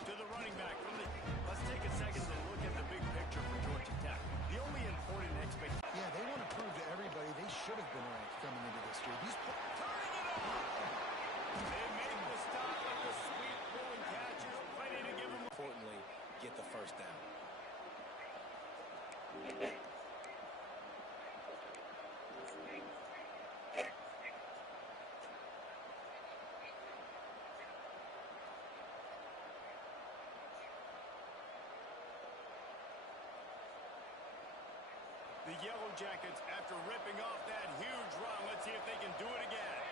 To the running back. Let's take a second to look at the big picture for Georgia Tech. The only important expectation. Yeah, they want to prove to everybody they should have been ranked coming into this year. Turning it on! They make the stop with the sweet pulling catches. Plenty to give them. Importantly, get the first down. The Yellow Jackets, after ripping off that huge run, let's see if they can do it again.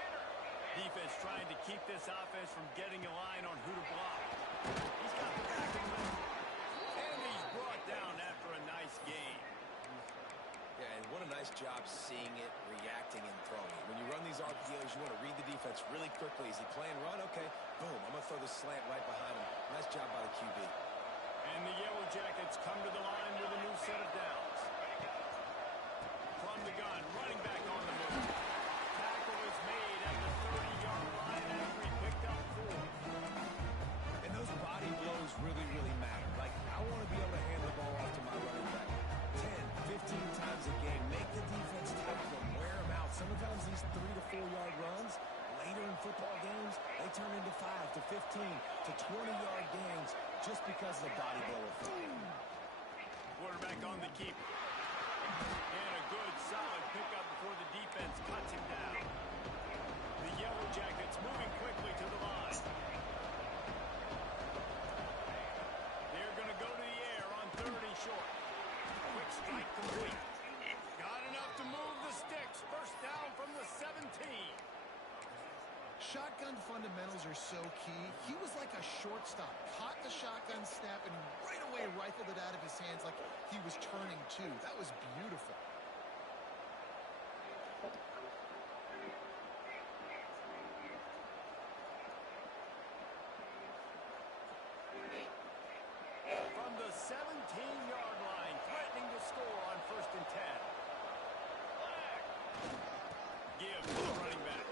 Defense trying to keep this offense from getting a line on who to block. He's got the back of the and he's brought down after a nice game. Yeah, and what a nice job seeing it, reacting, and throwing. When you run these RPOs, you want to read the defense really quickly. Is he playing run? Okay, boom, I'm going to throw the slant right behind him. Nice job by the QB. And the Yellow Jackets come to the line with a new set of downs. From the gun, running back on the move. Tackle is made at the 30-yard line after he picked up 4. And those body blows really, really matter. Like, I want to be able to hand the ball off to my running back 10, 15 times a game. Make the defense tackle them, wear them out. Sometimes these 3 to 4 yard runs, later in football games, they turn into 5 to 15 to 20-yard gains just because of the body blow effect. Quarterback on the keeper. And a good, solid pickup before the defense cuts him down. The Yellow Jackets moving quickly to the line. They're going to go to the air on 3rd and short. Quick strike complete. Got enough to move the sticks. First down from the 17. Shotgun fundamentals are so key. He was like a shortstop. Caught the shotgun snap and right away rifled it out of his hands like he was turning too. That was beautiful. From the 17-yard line, threatening to score on 1st and 10. Give to the running back.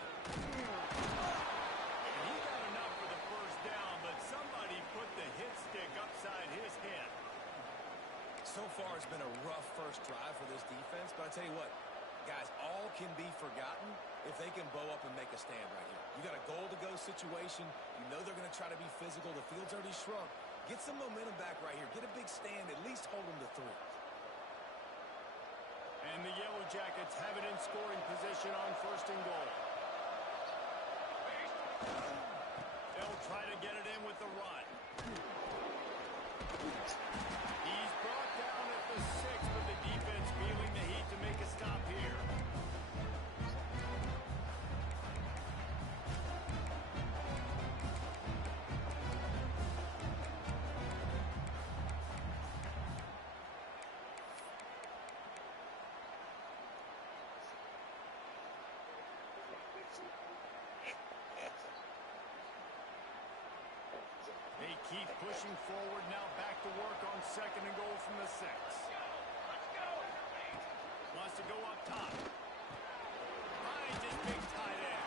He got enough for the first down, but somebody put the hit stick upside his head. So far, it's been a rough first drive for this defense, but I tell you what, guys, all can be forgotten if they can bow up and make a stand right here. You got a goal-to-go situation. You know they're going to try to be physical. The field's already shrunk. Get some momentum back right here. Get a big stand. At least hold them to 3. And the Yellow Jackets have it in scoring position on 1st and goal. They'll try to get it in with the run. He's brought down at the 6, but the defense feeling the heat to make a stop here. They keep pushing forward, now back to work on 2nd and goal from the 6. Wants to go up top. Finds his big tight end.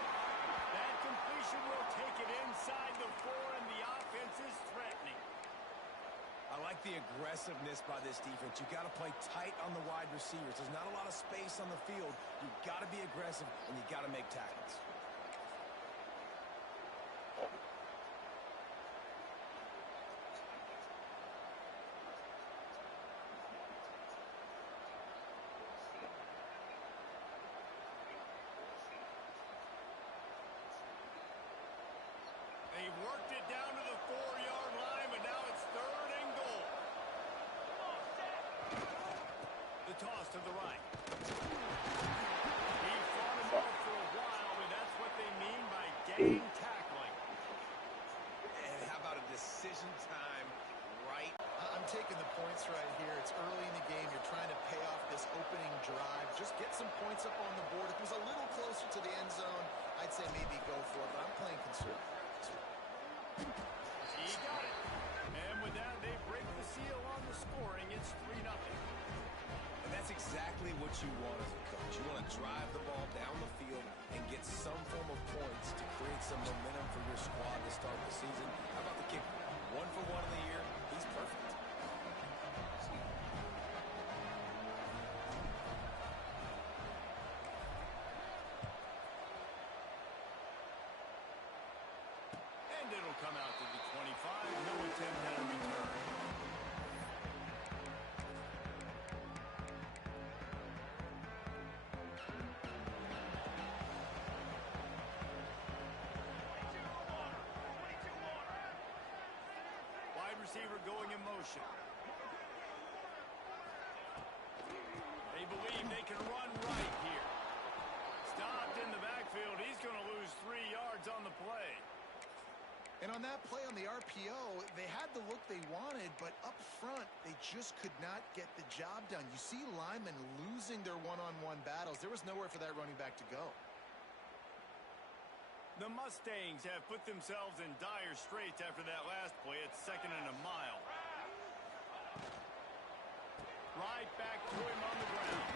That completion will take it inside the 4, and the offense is threatening. I like the aggressiveness by this defense. You got to play tight on the wide receivers. There's not a lot of space on the field. You got to be aggressive, and you got to make tackles. They've worked it down to the 4-yard line, but now it's 3rd and goal. The toss to the right. He fought him off for a while, but that's what they mean by gang tackling. And how about a decision time right? I'm taking the points right here. It's early in the game. You're trying to pay off this opening drive. Just get some points up on the board. If it was a little closer to the end zone, I'd say maybe go for it, but I'm playing conservative. He got it. And with that, they break the seal on the scoring. It's 3-0. And that's exactly what you want as a coach. You want to drive the ball down the field and get some form of points to create some momentum for your squad to start the season. How about the kicker? 1 for 1 in And it'll come out to the 25. No attempt at a return. Wide receiver going in motion. They believe they can run right here. Stopped in the backfield. He's going to lose 3 yards on the play. And on that play on the RPO, they had the look they wanted, but up front, they just could not get the job done. You see linemen losing their one-on-one battles. There was nowhere for that running back to go. The Mustangs have put themselves in dire straits after that last play. It's 2nd and a mile. Right back to him on the ground.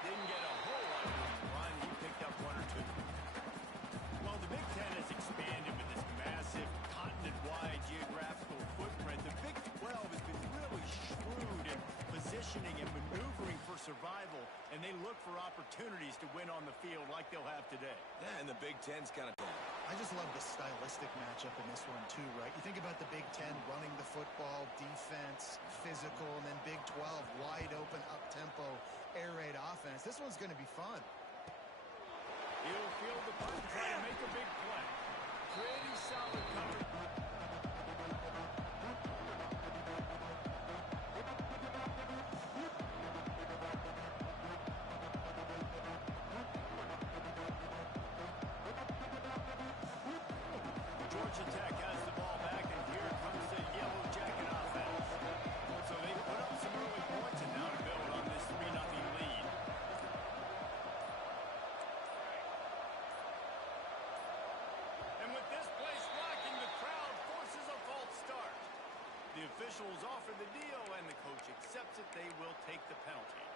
Didn't get a whole lot of room to run. He picked up 1 or 2. Well, the Big Ten has expanded with this massive continent-wide geographical footprint. The Big 12 has been really shrewd in positioning and maneuvering for survival, and they look for opportunities to win on the field like they'll have today. Yeah, and the Big Ten's kind of cool. I just love the stylistic matchup in this one, too, right? You think about the Big Ten running the football, defense, physical, and then Big 12, wide open, up-tempo, air raid offense. This one's going to be fun. He'll field the punt and try to make a big play. Pretty solid coverage. Georgia Tech has the ball back, and here comes the Yellow Jacket offense. So they put up some early points and now to build on this 3-0 lead. And with this place rocking, the crowd forces a false start. The officials offer the deal, and the coach accepts it. They will take the penalty.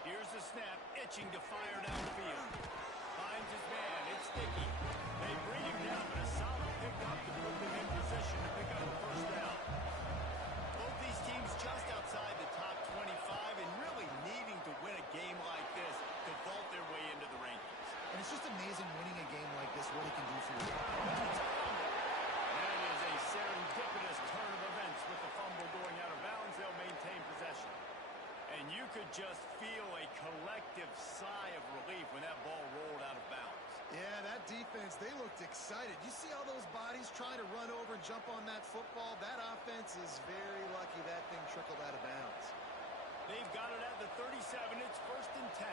Here's the snap, itching to fire downfield. Finds his man, it's sticky. They bring him down, but a solid pickup to put them in position to pick up a first down. Both these teams just outside the top 25 and really needing to win a game like this to vault their way into the rankings. And it's just amazing winning a game like this, what it can do for you. That is a serendipitous turn of events with the fumble going out of bounds. They'll maintain possession. And you could just feel a collective sigh of relief when that ball rolled out of bounds. Yeah, that defense, they looked excited. You see all those bodies trying to run over and jump on that football? That offense is very lucky that thing trickled out of bounds. They've got it at the 37. It's 1st and 10.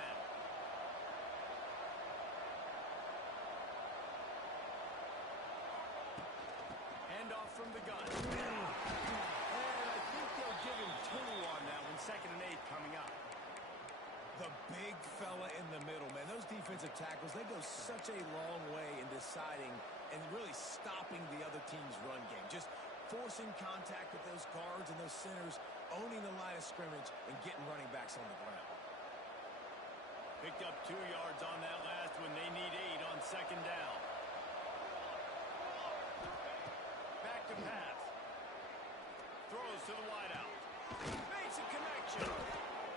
Handoff from the gun. And I think they'll give him 2 on that one. 2nd and 8 coming up. The big fella in the middle, man. Those defensive tackles, they go such a long way in deciding and really stopping the other team's run game. Just forcing contact with those guards and those centers, owning the line of scrimmage, and getting running backs on the ground. Picked up 2 yards on that last one. They need 8 on 2nd down. Back to pass. Throws to the wideout. Makes a connection.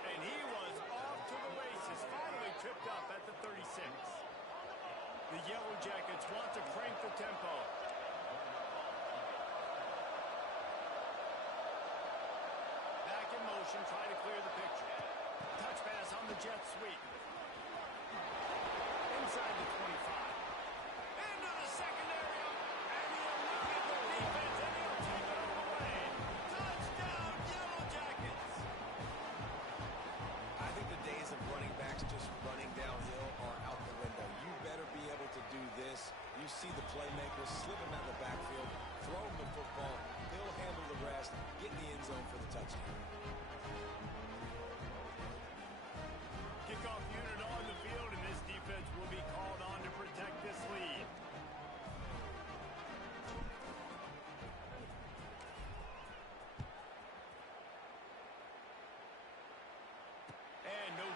And he was off to the races. Finally tripped up at the 36. The Yellow Jackets want to crank the tempo. Back in motion, try to clear the picture. Touch pass on the jet sweep. Inside the 25. Into the secondary. And he eluded the defense, and he'll take it all away. Touchdown, Yellow Jackets. I think the days of running backs just running downhill are out the window. You better be able to do this. You see the playmakers slip him out of the backfield, throw him the football, he'll handle the rest, get in the end zone for the touchdown. Kickoff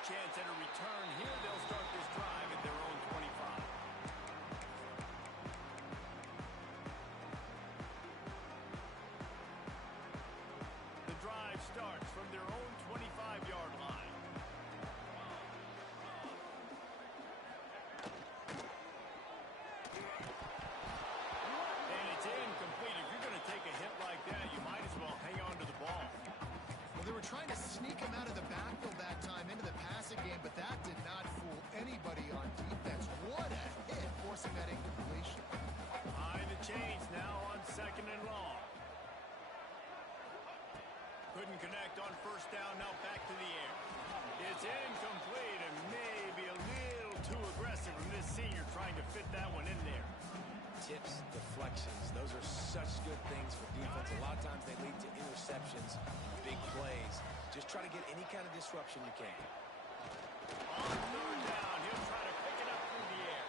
chance at a return here. They'll start this drive at their own 25. The drive starts from their own 25-yard line. And it's incomplete. If you're going to take a hit like that, you might as well hang on to the ball. Well, they were trying to sneak him out of the backfield that time into the passing game, but that did not fool anybody on defense. What a hit, forcing that incompletion. Behind the chains now on 2nd and long. Couldn't connect on 1st down, now back to the air. It's incomplete and maybe a little too aggressive from this senior trying to fit that one in there. Tips, deflections, those are such good things for defense. A lot of times they lead to interceptions, big plays. Just try to get any kind of disruption you can. On 3rd down, he'll try to pick it up through the air.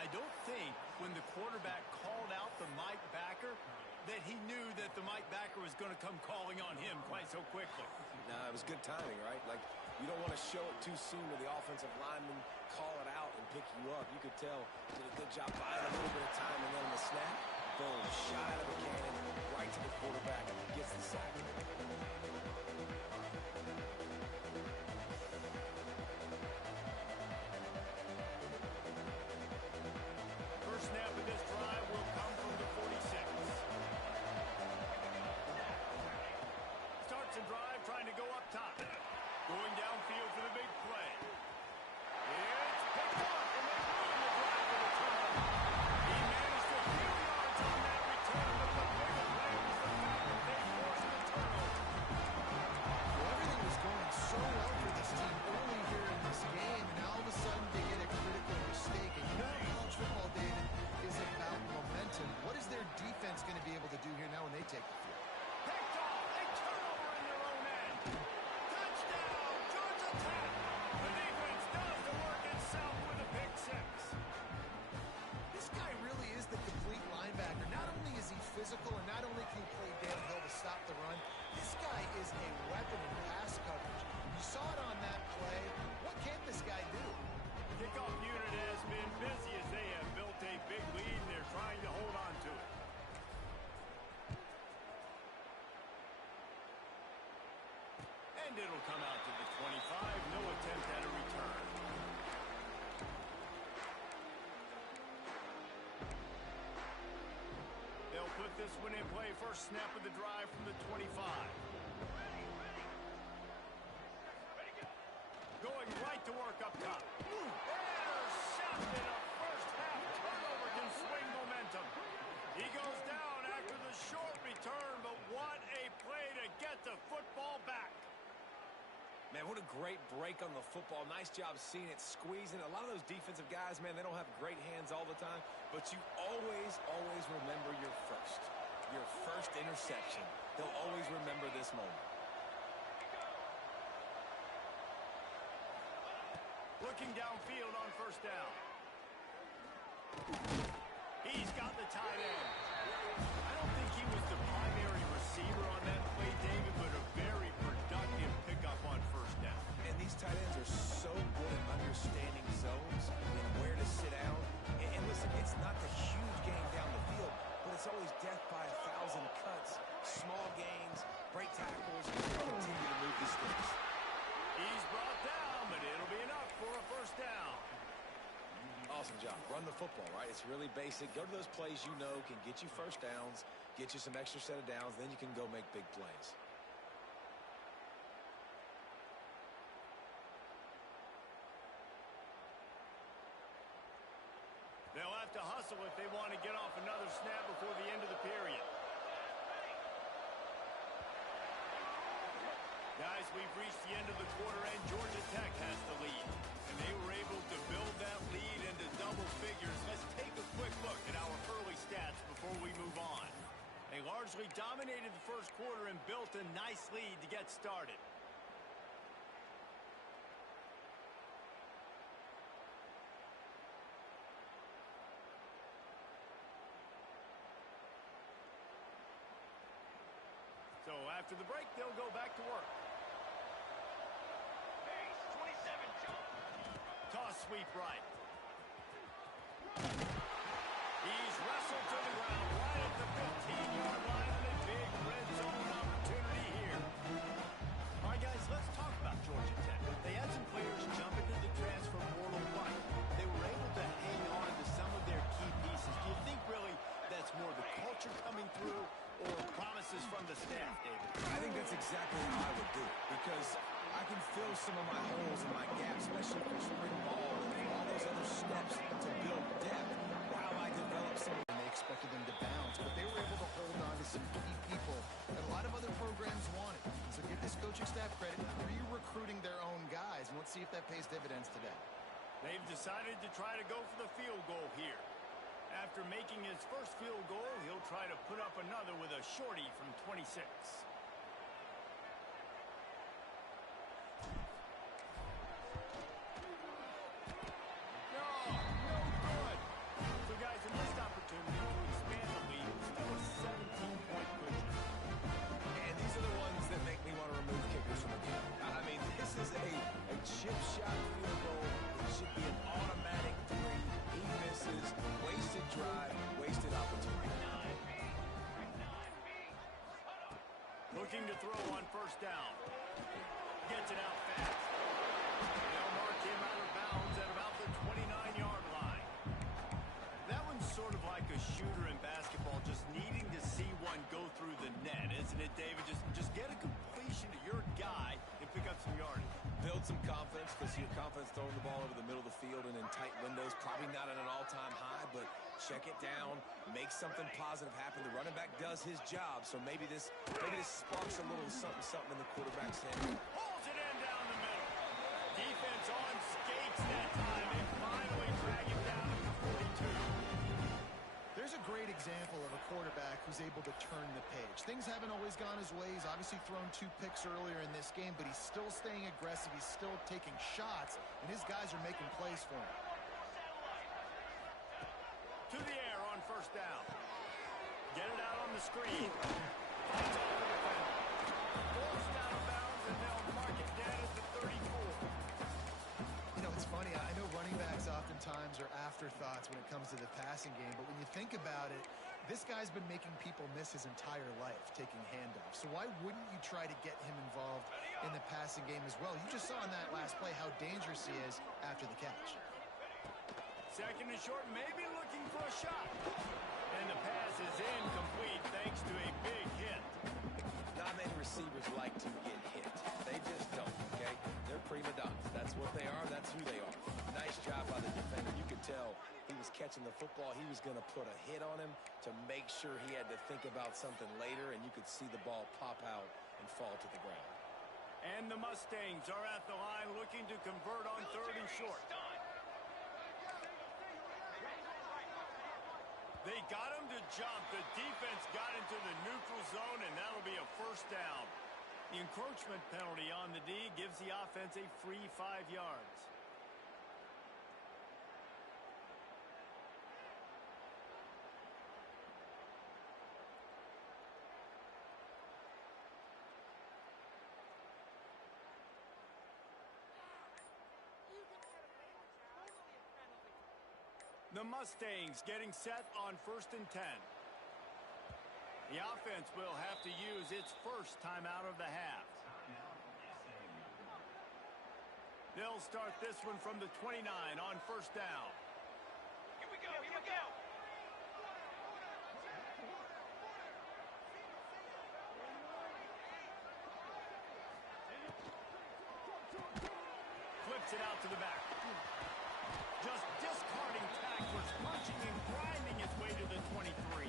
I don't think when the quarterback called out the Mike backer that he knew that the Mike backer was going to come calling on him quite so quickly. No, it was good timing, right? Like, you don't want to show it too soon to the offensive lineman, call it out and pick you up. You could tell he did a good job buying a little bit of time, and then on the snap, boom, shot out of a cannon, right to the quarterback, gets the sack. First snap of this drive will come from the 46. Starts a drive trying to go up top. Going downfield for the big play. It's picked off and they ruin the drive with a turnover. He managed a few yards on that return, but the bigger play was the fact that they forced the turnover. Well, everything was going so well for this team early here in this game, and now all of a sudden they get a critical mistake. And you know, college football, David, is about momentum. What is their defense going to be able to do here now when they take the field? Picked off, a turnover in their own end. Touchdown, Georgia Tech. The defense does the work itself with a pick 6. This guy really is the complete linebacker. Not only is he physical, and not only can he play downhill to stop the run, this guy is a weapon in pass coverage. You saw it on that play. What can this guy do? Kickoff unit has been busy as they have built a big lead, and they're trying to hold on to it. And it'll come out to the 25. No attempt at a return. They'll put this one in play. First snap of the drive from the 25. Going right to work up top. Intercepted. A first half turnover can swing momentum. He goes down after the short return, but what a play to get the football back. Man, what a great break on the football. Nice job seeing it, squeezing. A lot of those defensive guys, man, they don't have great hands all the time, but you always remember your first interception. They'll always remember this moment. Looking downfield on 1st down. He's got the tight end. I don't think he was the primary receiver on that play, David, but a very productive pickup on 1st down. And these tight ends are so good at understanding zones and where to sit down. And listen, it's not the huge gain down the field, but it's always death by 1,000 cuts, small gains, break tackles, and continue to move the sticks. He's brought down, but it'll be enough for a 1st down. Awesome job. Run the football, right? It's really basic. Go to those plays you know can get you 1st downs, get you some extra set of downs, then you can go make big plays. They'll have to hustle if they want to get off another snap before the end of the period. Guys, we've reached the end of the quarter, and Georgia Tech has the lead. And they were able to build that lead into double figures. Let's take a quick look at our early stats before we move on. They largely dominated the first quarter and built a nice lead to get started. So after the break, they'll go back to work. deep right. He's wrestled to the ground right at the 15-yard line, and a big red zone opportunity here. All right, guys, let's talk about Georgia Tech. They had some players jump into the transfer portal, but they were able to hang on to some of their key pieces. Do you think really that's more the culture coming through or promises from the staff, David? I think that's exactly how I would do it, because I can fill some of my holes and my gaps, especially for spring ball and all those other steps to build depth while I develop some. And they expected them to bounce, but they were able to hold on to some key people that a lot of other programs wanted. So give this coaching staff credit, re-recruiting their own guys, and let's see if that pays dividends today. They've decided to try to go for the field goal here. After making his first field goal, he'll try to put up another with a shorty from 26. No good. So, guys, a missed opportunity to expand the lead. Still a 17-point cushion. And these are the ones that make me want to remove kickers from the game. I mean, this is a chip shot field goal. It should be an automatic 3. He misses. Wasted drive. Wasted opportunity. Looking to throw on first down. Gets it out fast. They'll mark him out of bounds at about the 29-yard line. That one's sort of like a shooter in basketball, just needing to see one go through the net, isn't it, David? Just get a completion to your guy and pick up some yardage. Build some confidence, because your confidence throwing the ball over the middle of the field and in tight windows, probably not at an all-time high, but check it down, make something positive happen. The running back does his job, so maybe this sparks a little something in the quarterback's head. Pulls it in down the middle. Defense on skates that time. They finally drag him down at the 42. There's a great example of a quarterback who's able to turn the page. Things haven't always gone his way. He's obviously thrown 2 picks earlier in this game, but he's still staying aggressive. He's still taking shots, and his guys are making plays for him. To the air on first down. Get it out on the screen. Fights off the defender. Forced out of bounds, and they'll mark it dead at the 34. You know, it's funny. I know running backs oftentimes are afterthoughts when it comes to the passing game, but when you think about it, this guy's been making people miss his entire life taking handoffs. So why wouldn't you try to get him involved in the passing game as well? You just saw in that last play how dangerous he is after the catch. Second and short, maybe looking for a shot. And the pass is incomplete thanks to a big hit. Not many receivers like to get hit. They just don't, okay? They're prima donnas. That's what they are. That's who they are. Nice job by the defender. You could tell he was catching the football. He was going to put a hit on him to make sure he had to think about something later, and you could see the ball pop out and fall to the ground. And the Mustangs are at the line looking to convert on third and short. They got him to jump. The defense got into the neutral zone, and that'll be a first down. The encroachment penalty on the D gives the offense a free 5 yards. The Mustangs getting set on first and 10. The offense will have to use its first timeout of the half. They'll start this one from the 29 on first down. Here we go, here we go. Flips it out to the back. Just discarding tacklers, punching and grinding his way to the 23.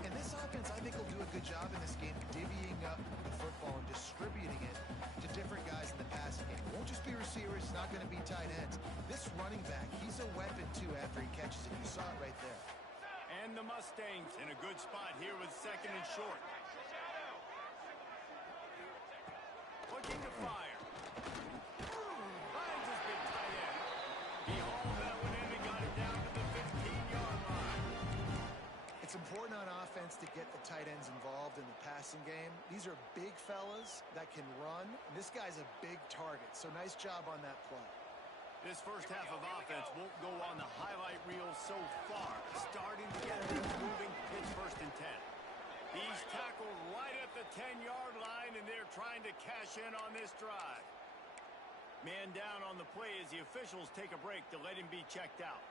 And this offense, I think, will do a good job in this game divvying up the football and distributing it to different guys in the passing game. It won't just be receivers. It's not going to be tight ends. This running back, he's a weapon, too, after he catches it. You saw it right there. And the Mustangs in a good spot here with second and short. Looking to fire. Finds his big tight end. He hauled that one in and got it down to the 15-yard line. It's important on offense to get the tight ends involved in the passing game. These are big fellas that can run. And this guy's a big target, so nice job on that play. This first half of offense won't go on the highlight reel so far. Starting to get things moving. It's 1st and 10. He's tackled right at the 10-yard line, and they're trying to cash in on this drive. Man down on the play as the officials take a break to let him be checked out.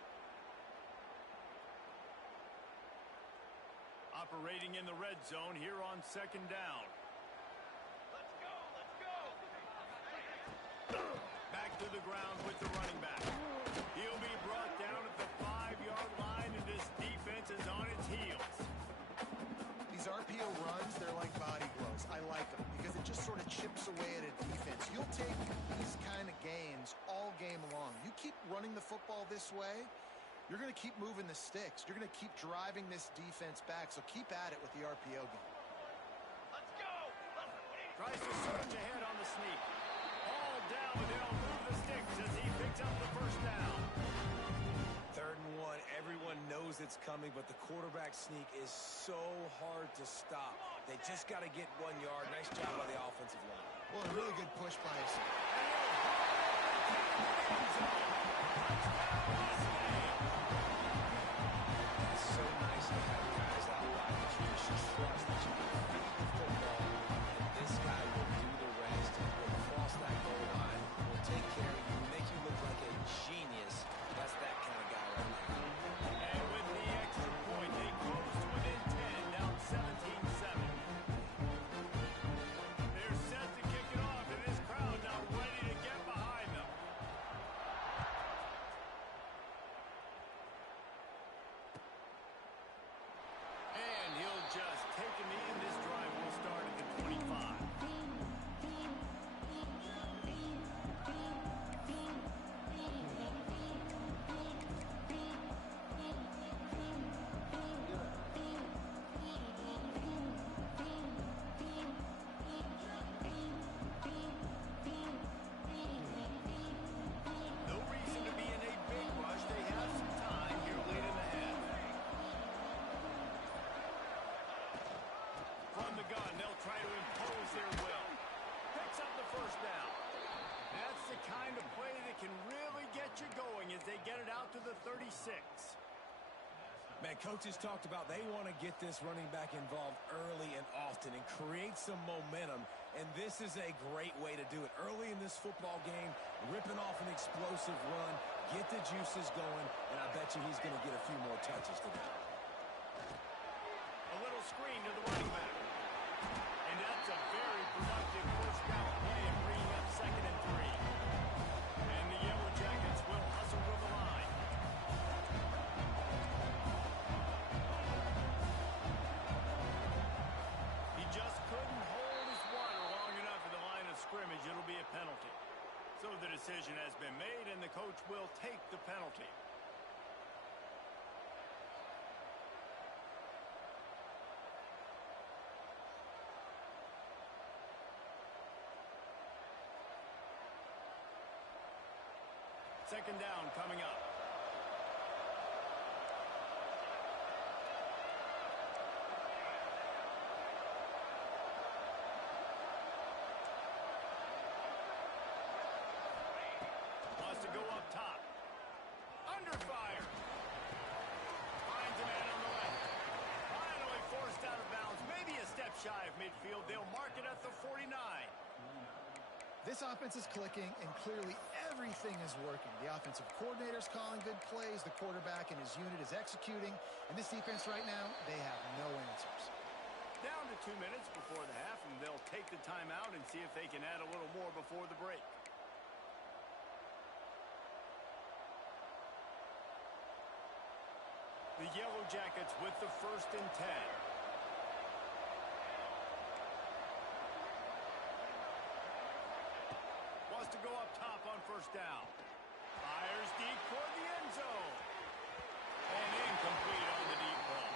Operating in the red zone here on 2nd down. Let's go, let's go. Back to the ground with the running back. He'll be brought down at the 5-yard line, and this defense is on its heels. These RPO runs, they're like body blows. I like them because it just sort of chips away at a defense. You'll take these kind of gains all game long. You keep running the football this way, you're going to keep moving the sticks. You're going to keep driving this defense back, so keep at it with the RPO game. Let's go. Tries to surge ahead on the sneak. All down, but they'll move the sticks as he picks up the 1st down. 3rd and 1. Everyone knows it's coming, but the quarterback sneak is so hard to stop. They just got to get 1 yard. Nice job by the offensive line. Well, a really good push by his. It's so nice to have guys out wide that you just trust that you can feed the football, and this guy will do the rest. Will cross that goal line, will take care of you, make you look like a genius. That's that kind of guy right there. And with the extra point, they close to within 10, down 17-7. They're set to kick it off, and this crowd now ready to get behind them. And he'll just take a knee, and this drive will start at the 25. No reason to be in a big rush. They have some time here late in the half. From the gun, they'll try to impose their will. Picks up the 1st down. That's the kind of play that can really get you going as they get it out to the 36. Man, coaches talked about they want to get this running back involved early and often and create some momentum, and this is a great way to do it. Early in this football game, ripping off an explosive run, get the juices going, and I bet you he's going to get a few more touches today. A little screen to the running back. And that's a very productive 1st down play and bringing up 2nd and 3. And the Yellow Jackets will hustle to the line. He just couldn't hold his water long enough at the line of scrimmage. It'll be a penalty. So the decision has been made, and the coach will take the penalty. Second down coming up. Wants to go up top. Under fire. Finds a man on the left. Finally forced out of bounds. Maybe a step shy of midfield. They'll mark it at the 49. This offense is clicking, and clearly everything is working. The offensive coordinator's calling good plays. The quarterback and his unit is executing. And this defense right now, they have no answers. Down to 2 minutes before the half, and they'll take the timeout and see if they can add a little more before the break. The Yellow Jackets with the 1st and 10. Wants to go up top on 1st down. Fires deep toward the end zone. And incomplete on the deep ball.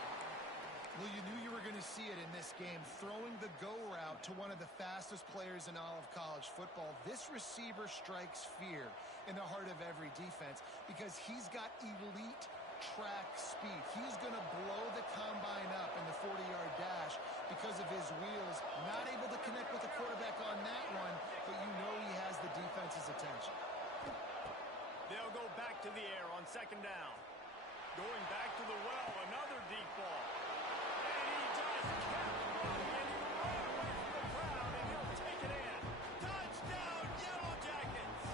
Well, you knew you were going to see it in this game, throwing the go route to one of the fastest players in all of college football. This receiver strikes fear in the heart of every defense because he's got elite track speed. He's going to blow the combine up in the 40-yard dash because of his wheels. Not able to connect with the quarterback on that one, but you know he has the defense's attention. They'll go back to the air on second down. Going back to the well, another deep ball. And he just kept running, and he ran away from the crowd, and he'll take it in. Touchdown, Yellow Jackets!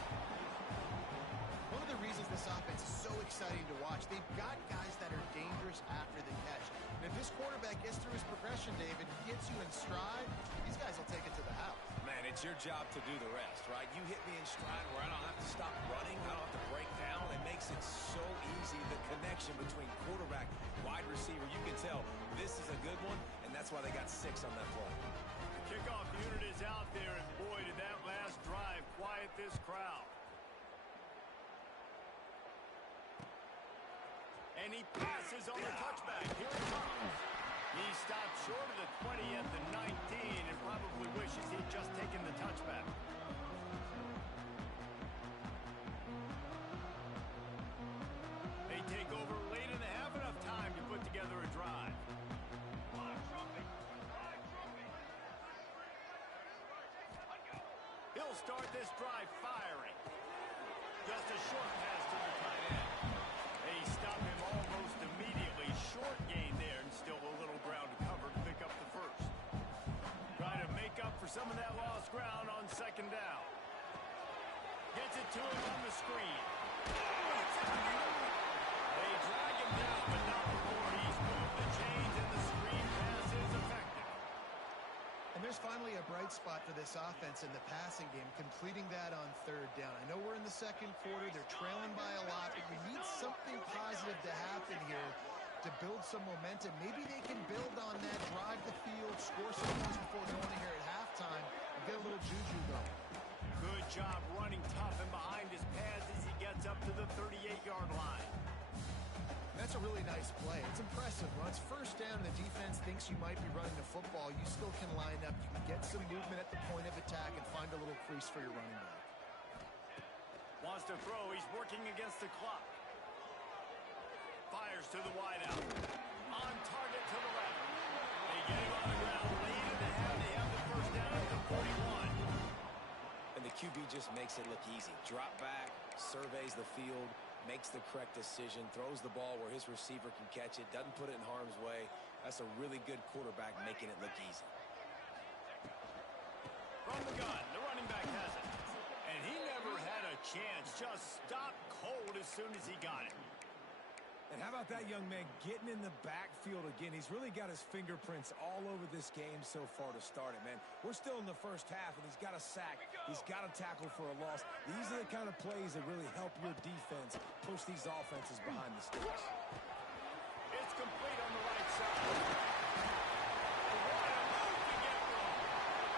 One of the reasons this offense is so exciting to watch, they've got guys that are dangerous after the catch. And if this quarterback gets through his progression, David, gets you in stride, these guys will take it to the house. Man, it's your job to do the rest, right? You hit me in stride where I don't have to stop running, I don't have to break down. It makes it so easy, the connection between quarterback, wide receiver. You can tell this is a good one, and that's why they got 6 on that play. The kickoff unit is out there, and boy, did that last drive quiet this crowd. And he passes on the touchback. Here it comes. He stopped short of the 20 at the 19 and probably wishes he'd just taken the touchback. They take over late in the half, enough time to put together a drive. He'll start this drive firing. Just a short pass to the tight end. They stop him almost immediately. Short gain there, and still a little ground to cover to pick up the first. Try to make up for some of that lost ground on second down. Gets it to him on the screen. They drag him down, but not before he's moved the chains, and the screen pass is effective. And there's finally a bright spot for this offense in the passing game, completing that on third down. I know we're in the second quarter. They're trailing by a lot, but you need something positive to happen here to build some momentum. Maybe they can build on that, drive the field, score some points before going here at halftime, and get a little juju going. Good job running tough and behind his pads as he gets up to the 38-yard line. That's a really nice play. It's impressive. When it's first down and the defense thinks you might be running the football, you still can line up. You can get some movement at the point of attack and find a little crease for your running back. Wants to throw. He's working against the clock. Fires to the wideout. On target to the left. They get him on the ground late in the half. They have the first down at the 41. And the QB just makes it look easy. Drop back, surveys the field, makes the correct decision, throws the ball where his receiver can catch it, doesn't put it in harm's way. That's a really good quarterback making it look easy. From the gun, the running back has it. And he never had a chance. Just stopped cold as soon as he got it. And how about that young man getting in the backfield again? He's really got his fingerprints all over this game so far to start it, man. We're still in the first half, and he's got a sack. He's got a tackle for a loss. These are the kind of plays that really help your defense push these offenses behind the sticks. It's complete on the right side. What a move to get from.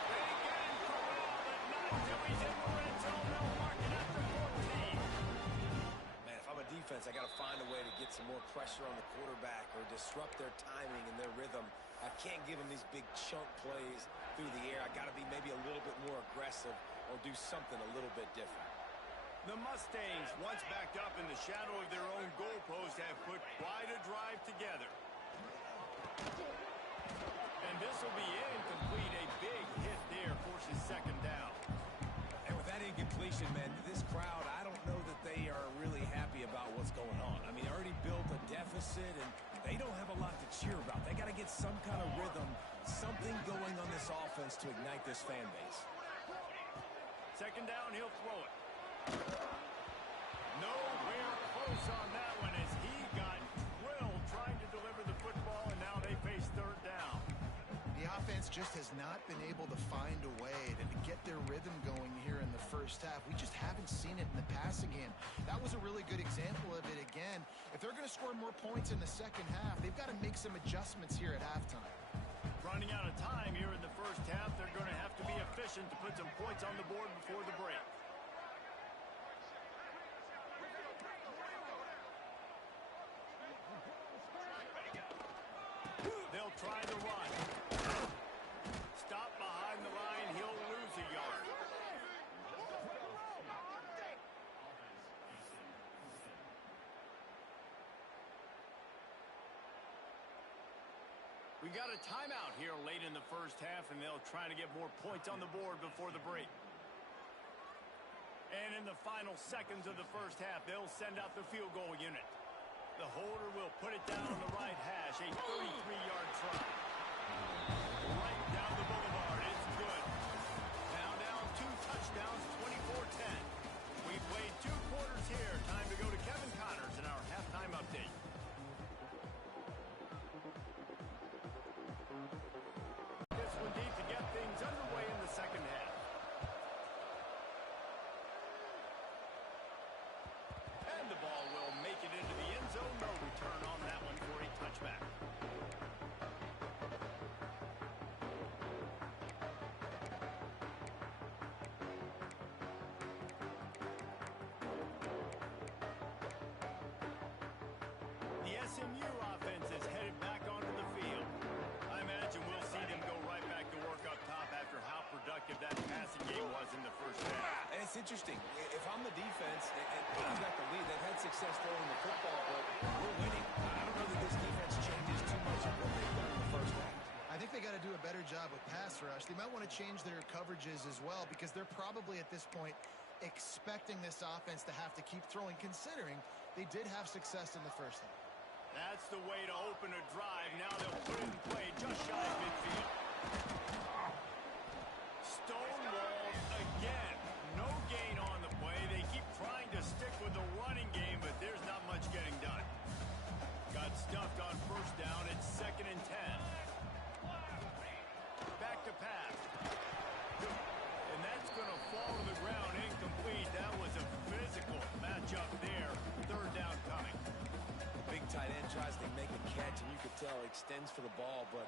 They get him corralled, but not until he's in the red zone. They'll mark it at the 14. Man, if I'm a defense, I got to find a way to get some more pressure on the quarterback or disrupt their timing and their rhythm. I can't give them these big chunk plays through the air. I got to be maybe a little bit more aggressive or do something a little bit different. The Mustangs, once backed up in the shadow of their own goalpost, have put quite a drive together. And this will be incomplete. A big hit there forces second down. And with that incompletion, man, this crowd, I don't know that they are really happy about what's going on. I mean, they already built a deficit, and they don't have a lot to cheer about. They got to get some kind of rhythm, something going on this offense to ignite this fan base. Second down, he'll throw it. Nowhere close on that one as he got drilled trying to deliver the football, and now they face third down. The offense just has not been able to find a way to get their rhythm going here in the first half. We just haven't seen it in the passing game. That was a really good example of it again. If they're going to score more points in the second half, they've got to make some adjustments here at halftime. Running out of time here in the first half, they're going to have to be efficient to put some points on the board before the break. They'll try the run. Stop behind the line. He'll lose a yard. We got a timeout here late in the first half, and they'll try to get more points on the board before the break. And in the final seconds of the first half, they'll send out the field goal unit. The holder will put it down on the right hash, a 33-yard try. Right down the boulevard, it's good. Now down 2 touchdowns, 24-10. We played 2 quarters here. Time to go to Kevin Connors in our halftime update. This one deep to get things underway in the second half. And the ball will make it into the end zone. No return on that one for a touchback. The SMU offense is headed back onto the field. I imagine we'll see them go right back to work up top after how productive that passing game was in the first half. And it's interesting. If I'm the defense and I've got the lead, they've had success throwing the football, but we're winning. I don't know that this defense changes too much of what they've done in the first half. I think they got to do a better job with pass rush. They might want to change their coverages as well because they're probably at this point expecting this offense to have to keep throwing, considering they did have success in the first half. That's the way to open a drive. Now they'll put it in play just shy of midfield. Stonewalled again. No gain on the play. They keep trying to stick with the running game, but there's not much getting done. Got stuffed on first down. It's 2nd and 10. Back to pass. And that's going to fall to the ground incomplete. That was a physical matchup there. 3rd down coming. Big tight end tries to make a catch, and you could tell extends for the ball, but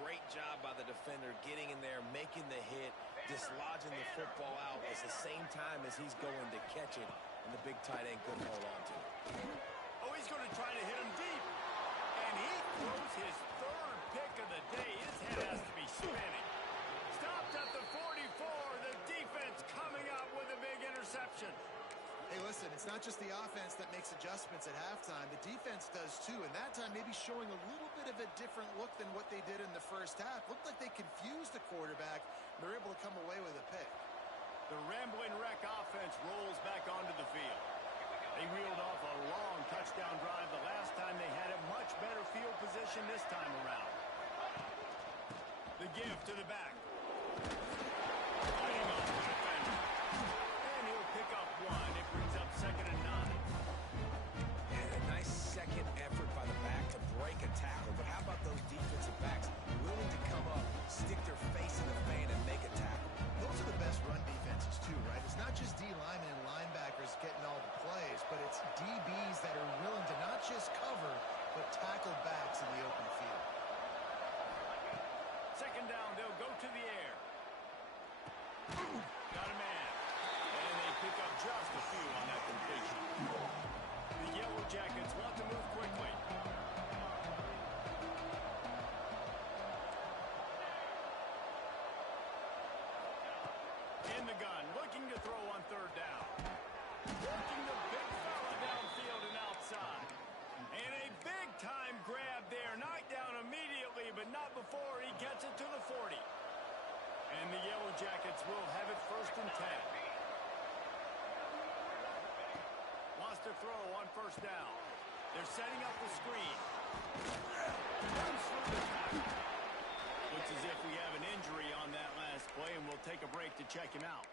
great job by the defender getting in there, making the hit, dislodging the football out at the same time as he's going to catch it, and the big tight end couldn't hold on to it. Oh, he's going to try to hit him deep. And he throws his 3rd pick of the day. His head has to be spinning. Stopped at the 44. The defense coming up with a big interception. Hey, listen, it's not just the offense that makes adjustments at halftime. The defense does too, and that time maybe showing a little bit of a different look than what they did in the first half. Looked like they confused the quarterback. They're able to come away with a pick. The Rambling Wreck offense rolls back onto the field. They reeled off a long touchdown drive the last time. They had a much better field position this time around. The give to the back. Fighting off the defender. And he'll pick up 1. It brings up 2nd and 9. And a nice second effort by the back to break a tackle. But how about those defensive backs willing to come up, stick their face in the fan, and make a tackle? Those are the best run defenses too, right? It's not just D linemen and linebackers getting all the plays, but it's DBs that are willing to not just cover, but tackle backs in the open field. 2nd down, they'll go to the air. Got a man. And they pick up just a few on that completion. The Yellow Jackets want to move quickly. In the gun, looking to throw on 3rd down. Working the big fella downfield and outside. And a big-time grab there. Knocked down immediately, but not before he gets it to the 40. And the Yellow Jackets will have it 1st and 10. Wants to throw on 1st down. They're setting up the screen. Runs through the tackle. Looks as if we have an injury on that last play, and we'll take a break to check him out.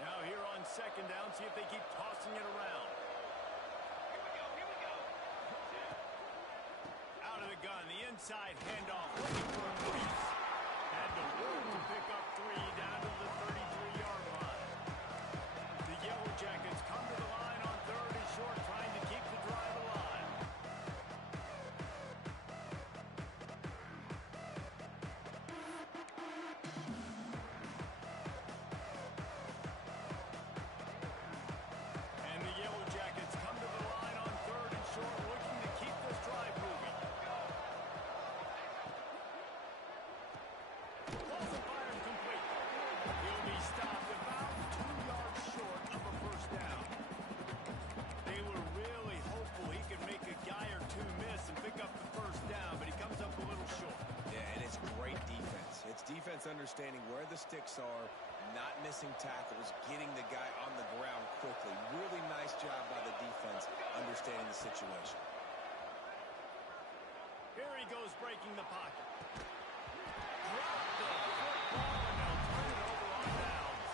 Now here on 2nd down, see if they keep tossing it around. Here we go. Out of the gun, the inside handoff, looking for a crease. Had to work to pick up 3 down to the 33-yard line. The Yellow Jackets come to the line on 3rd and short, trying to keep the drive alive. And the Yellow Jackets come to the line on 3rd and short, looking to keep this drive moving. Falsified and understanding where the sticks are, not missing tackles, getting the guy on the ground quickly. Really nice job by the defense understanding the situation. Here he goes breaking the pocket. Drop the football and they'll turn it over on downs.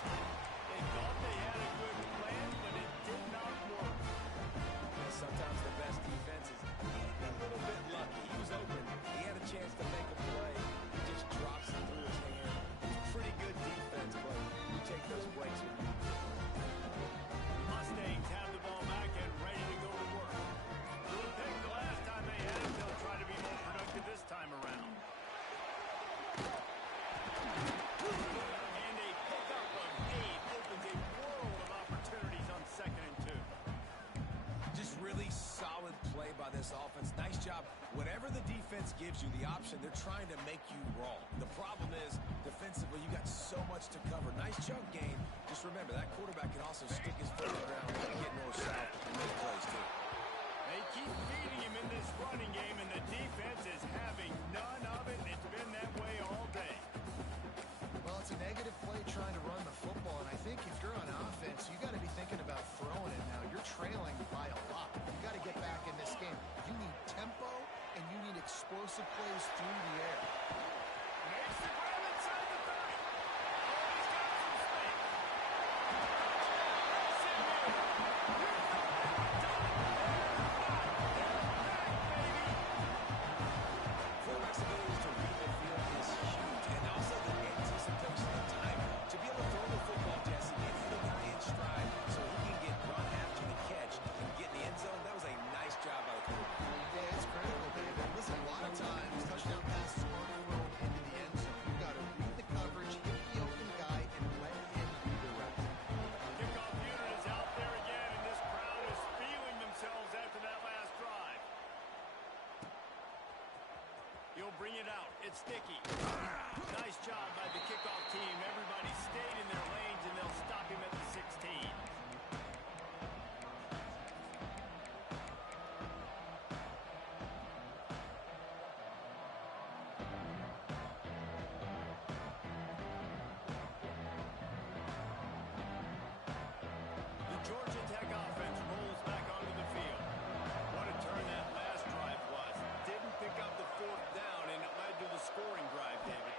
They thought they had a good plan, but it did not work. And sometimes the best defense is getting a little bit lucky. He was open. He had a chance to make a play. He just drops it through his hand. It's pretty good defense, but you take those breaks when you need to. The Mustangs have the ball back and ready to go to work. Good pick the last time they had it. They'll try to be more productive this time around. And a pickup of 8 opens a world of opportunities on 2nd and 2. Just really solid play by this offense. Nice job. Whatever the defense gives you, the option, they're trying to make you wrong. The problem is, defensively, you got so much to cover. Nice chunk gain. Just remember, that quarterback can also stick his foot in the ground and get north-south and make plays, too. They keep feeding him in this running game, and the defense is having none of it. It's been that way all day. Well, it's a negative play trying to run the football, and I think if you're on offense, you got to be thinking about throwing it now. You're trailing by a lot. You got to get back in this game. You need tempo, and you need explosive plays through the air. Makes the grab inside the 30. Oh, he's got some space. Simeon. Here's the back. Done. They're back, baby. Quarterback's ability to read the field is huge, and also the anticipation of time to be able to throw the football, Jesse, gets the guy in stride so he can get run after the catch and get in the end zone. That was a nice job by the quarterback. Yeah, it's critical, David. Listen, a lot of times, touchdown passes aren't thrown into the end zone. You got to read the coverage, hit the open guy, and let him do the rest. Kickoff unit is out there again, and this crowd is feeling themselves after that last drive. He'll bring it out. It's sticky. Nice job by the kickoff team. Everybody stayed in their lanes, and they'll stop him at the 16. The Georgia Tech offense rolls back onto the field. What a turn that last drive was. Didn't pick up the 4th down, and it led to the scoring drive, David.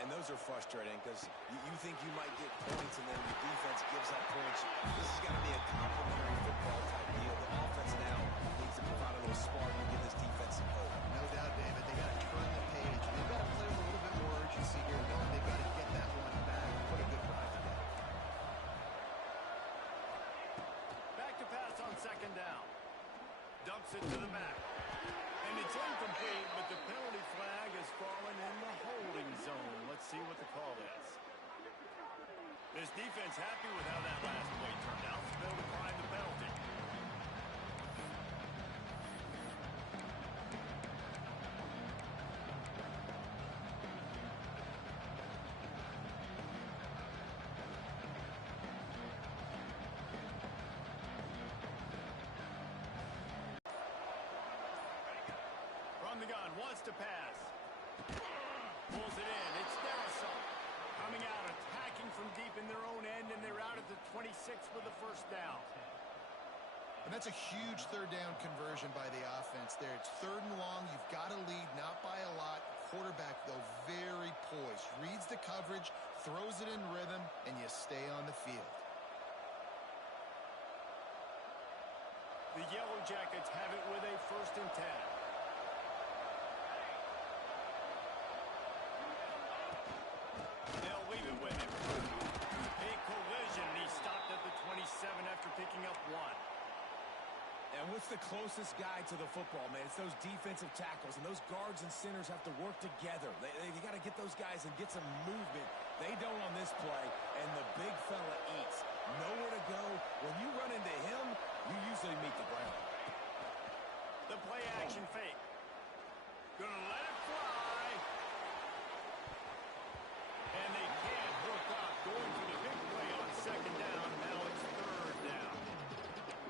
And those are frustrating because you think you might get points, and then the defense gives up points. This has got to be a complimentary football type deal. The offense now needs to provide a little spark and give this defense some hope. No doubt, David. They got to turn the page. They've got to play with a little bit more urgency here. Knowing they've got to get that one back. Put a good drive together. Back to pass on 2nd down. Dumps it to the back. And it's incomplete, but the penalty flag has fallen in the holding zone. Let's see what the call is. This defense happy with how that last play turned out. So they'll decline the penalty. From the gun, wants to pass. Pulls it in. It's Marisol. Coming out, attacking from deep in their own end, and they're out at the 26 with the 1st down. And that's a huge 3rd down conversion by the offense there. It's 3rd and long. You've got to lead, not by a lot. Quarterback, though, very poised. Reads the coverage, throws it in rhythm, and you stay on the field. The Yellow Jackets have it with a 1st and 10. They'll leave it with him. A collision, and he stopped at the 27 after picking up 1. And what's the closest guy to the football, man? It's those defensive tackles, and those guards and centers have to work together. They got to get those guys and get some movement. They don't on this play, and the big fella eats. Nowhere to go. When you run into him, you usually meet the ground. The play action fake. Gonna let it fly. And they can't hook up. Going for the big play on 2nd down. Now it's 3rd down.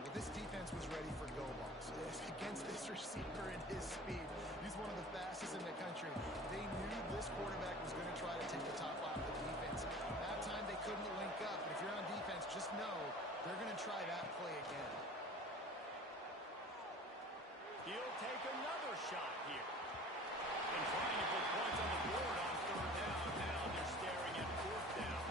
Well, this This defense was ready for go balls. Against this receiver and his speed, he's one of the fastest in the country. They knew this quarterback was going to try to take the top off the defense. That time they couldn't link up. But if you're on defense, just know they're going to try that play again. He'll take another shot here. And trying to put points on the board on third down. Now they're staring at fourth down.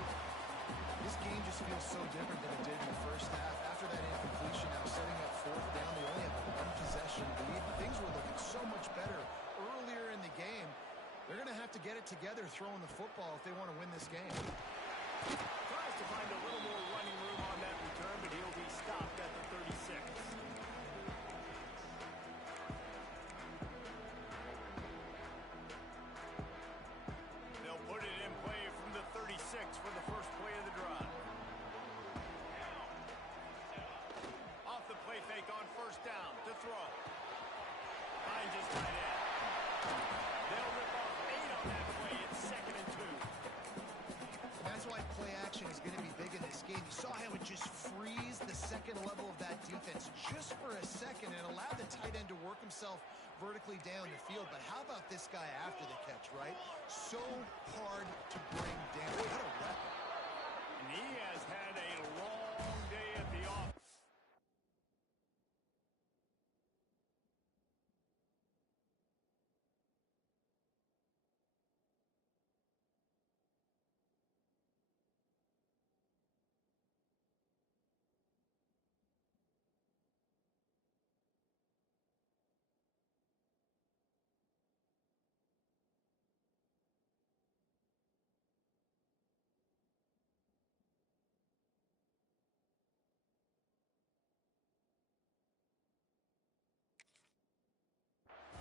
This game just feels so different than it did in the first half. After that incompletion, now setting up fourth down, they only have a one-possession lead. Things were looking so much better earlier in the game. They're going to have to get it together throwing the football if they want to win this game. Tries to find a little more running room on that return, but he'll be stopped at the 36. They'll put it in play from the 36 for the first play of the drive. Off the play fake on first down to throw. Finds his tight end. They'll rip off 8 on that play. It's 2nd and 2. That's why play action is going to be big in this game. You saw how it just freeze the second level of that defense just for a second and allow the tight end to work himself vertically down the field. But how about this guy after the catch, right? So hard to bring down. What a weapon. And he has had a long day at the office.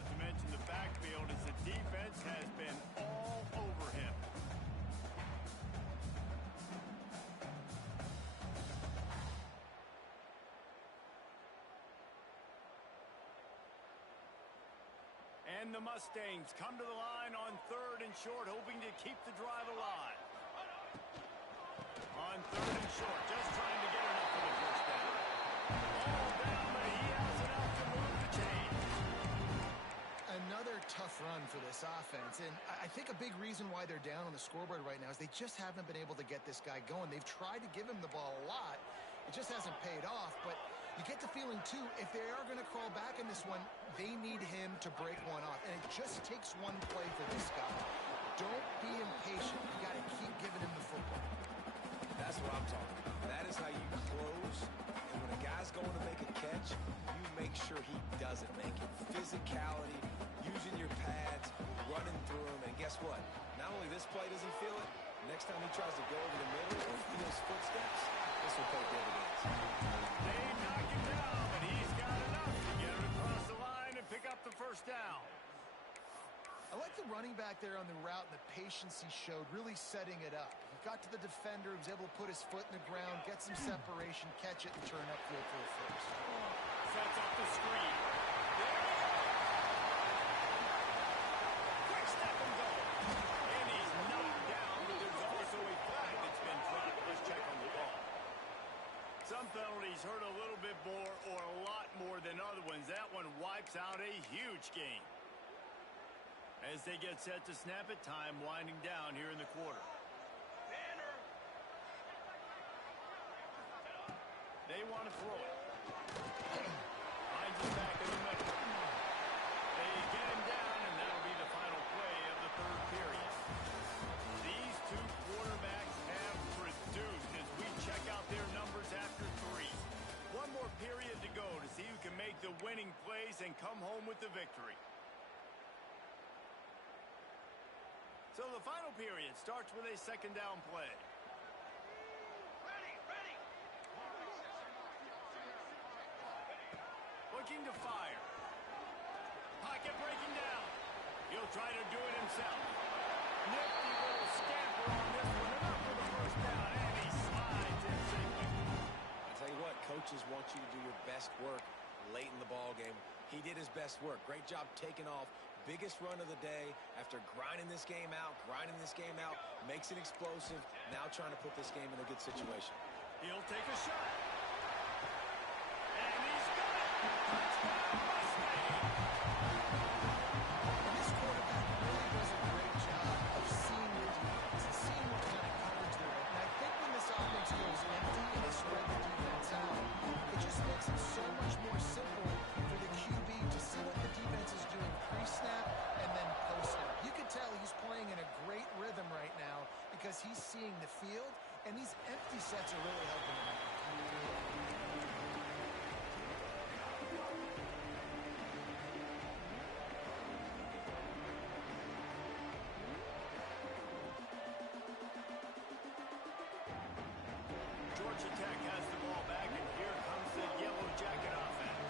To mention the backfield as the defense has been all over him. And the Mustangs come to the line on 3rd and short, hoping to keep the drive alive. On 3rd and short, just trying to get enough for the first down. All down, but he has enough to move the chain. Another tough run for this offense, and I think a big reason why they're down on the scoreboard right now is they just haven't been able to get this guy going. They've tried to give him the ball a lot. It just hasn't paid off, but you get the feeling, too, if they are going to crawl back in this one, they need him to break one off, and it just takes one play for this guy. Don't be impatient. You got to keep giving him the football. That's what I'm talking about. That is how you close. And when a guy's going to make a catch, you make sure he doesn't make it. Physicality, using your pads, running through him. And guess what? Not only this play does he feel it, next time he tries to go over the middle or feels footsteps, this will pay dividends. They knock him down, but he's got enough to get it across the line and pick up the first down. I like the running back there on the route and the patience he showed, really setting it up. He got to the defender, he was able to put his foot in the ground, get some separation, catch it, and turn upfield for a first. Sets up the screen. There he is. Quick step and go. And he's knocked down, but there's also a flag that's been dropped. Let's check on the call. Some penalties hurt a little bit more or a lot more than other ones. That one wipes out a huge game. As they get set to snap it, time winding down here in the quarter. They want to throw it. Finds it back in the middle. They get him down, and that'll be the final play of the 3rd period. These two quarterbacks have produced as we check out their numbers after 3. One more period to go to see who can make the winning plays and come home with the victory. So the final period starts with a 2nd down play. Ready. Looking to fire. Pocket breaking down. He'll try to do it himself. Nifty little scamper on this one. Enough for the first down, and he slides in safely. I tell you what, coaches want you to do your best work late in the ball game. He did his best work. Great job taking off. Biggest run of the day after grinding this game out, makes it explosive, now trying to put this game in a good situation. He'll take a shot. And he Touchdown, Mustang! And this quarterback really does a great job of seeing the defense and seeing what kind of coverage they're in. And I think when this offense goes empty and they spread the defense out, it just makes it so much more simple for the QB to see what the defense is doing pre-snap and then post-snap. You can tell he's playing in a great rhythm right now because he's seeing the field, and these empty sets are really helping him out. Georgia Tech has the ball back, and here comes the Yellow Jacket offense.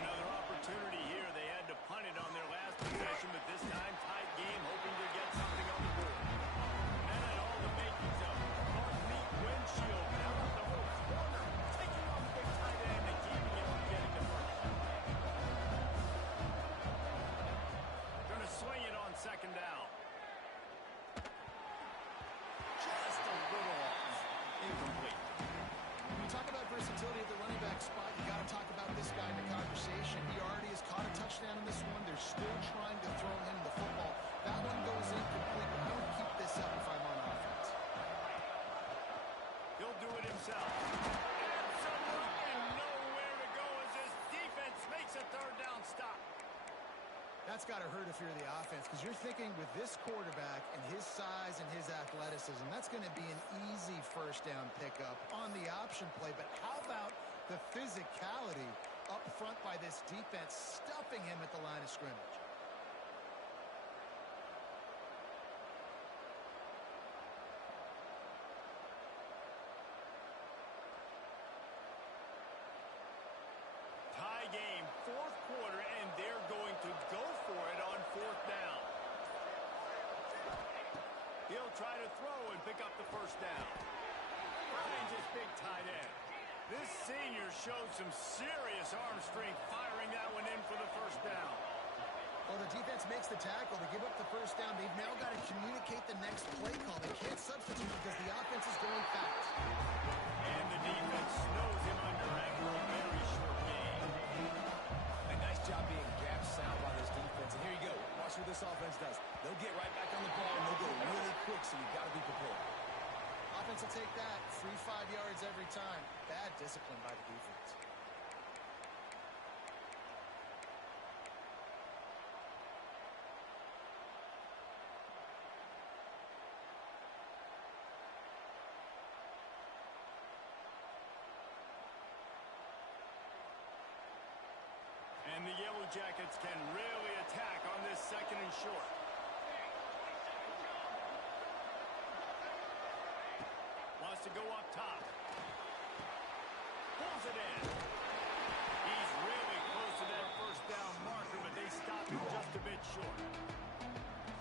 Another opportunity here. They had to punt it on their last possession, but this time tied game, hoping to get something on the board. And at all the makings of Mark Meek windshield out of the whole corner, taking on the big tight end and keeping him from getting the first. Going to swing it on second down. Just a little off. Incomplete. When you talk about versatility at the running back spot, you got to talk about this guy in the conversation. He already has caught a touchdown in this one. They're still trying to throw him the football. That one goes incomplete, but I would keep this up if I'm on offense. He'll do it himself. Absolutely nowhere to go as this defense makes a third down stop. That's got to hurt if you're the offense, because you're thinking with this quarterback and his size and his athleticism, that's going to be an easy first down pickup on the option play. But how about the physicality up front by this defense, stuffing him at the line of scrimmage? Tie game, fourth quarter, and they're going to go for it on fourth down. He'll try to throw and pick up the first down. Finds his big tight end. This senior showed some serious arm strength firing that one in for the first down. Well, the defense makes the tackle. They give up the first down. They've now got to communicate the next play call. They can't substitute because the offense is going fast. And the defense snows him under after a very short game. A nice job being gap sound by this defense. And here you go. Watch what this offense does. They'll get right back on the ball, and they'll go really quick, so you've got to be prepared. Offense will take that. Free 5 yards every time. Bad discipline by the defense. And the Yellow Jackets can really attack on this second and short. Wants to go up top. Pulls it in. He's really close to that first down marker, but they stop him just a bit short.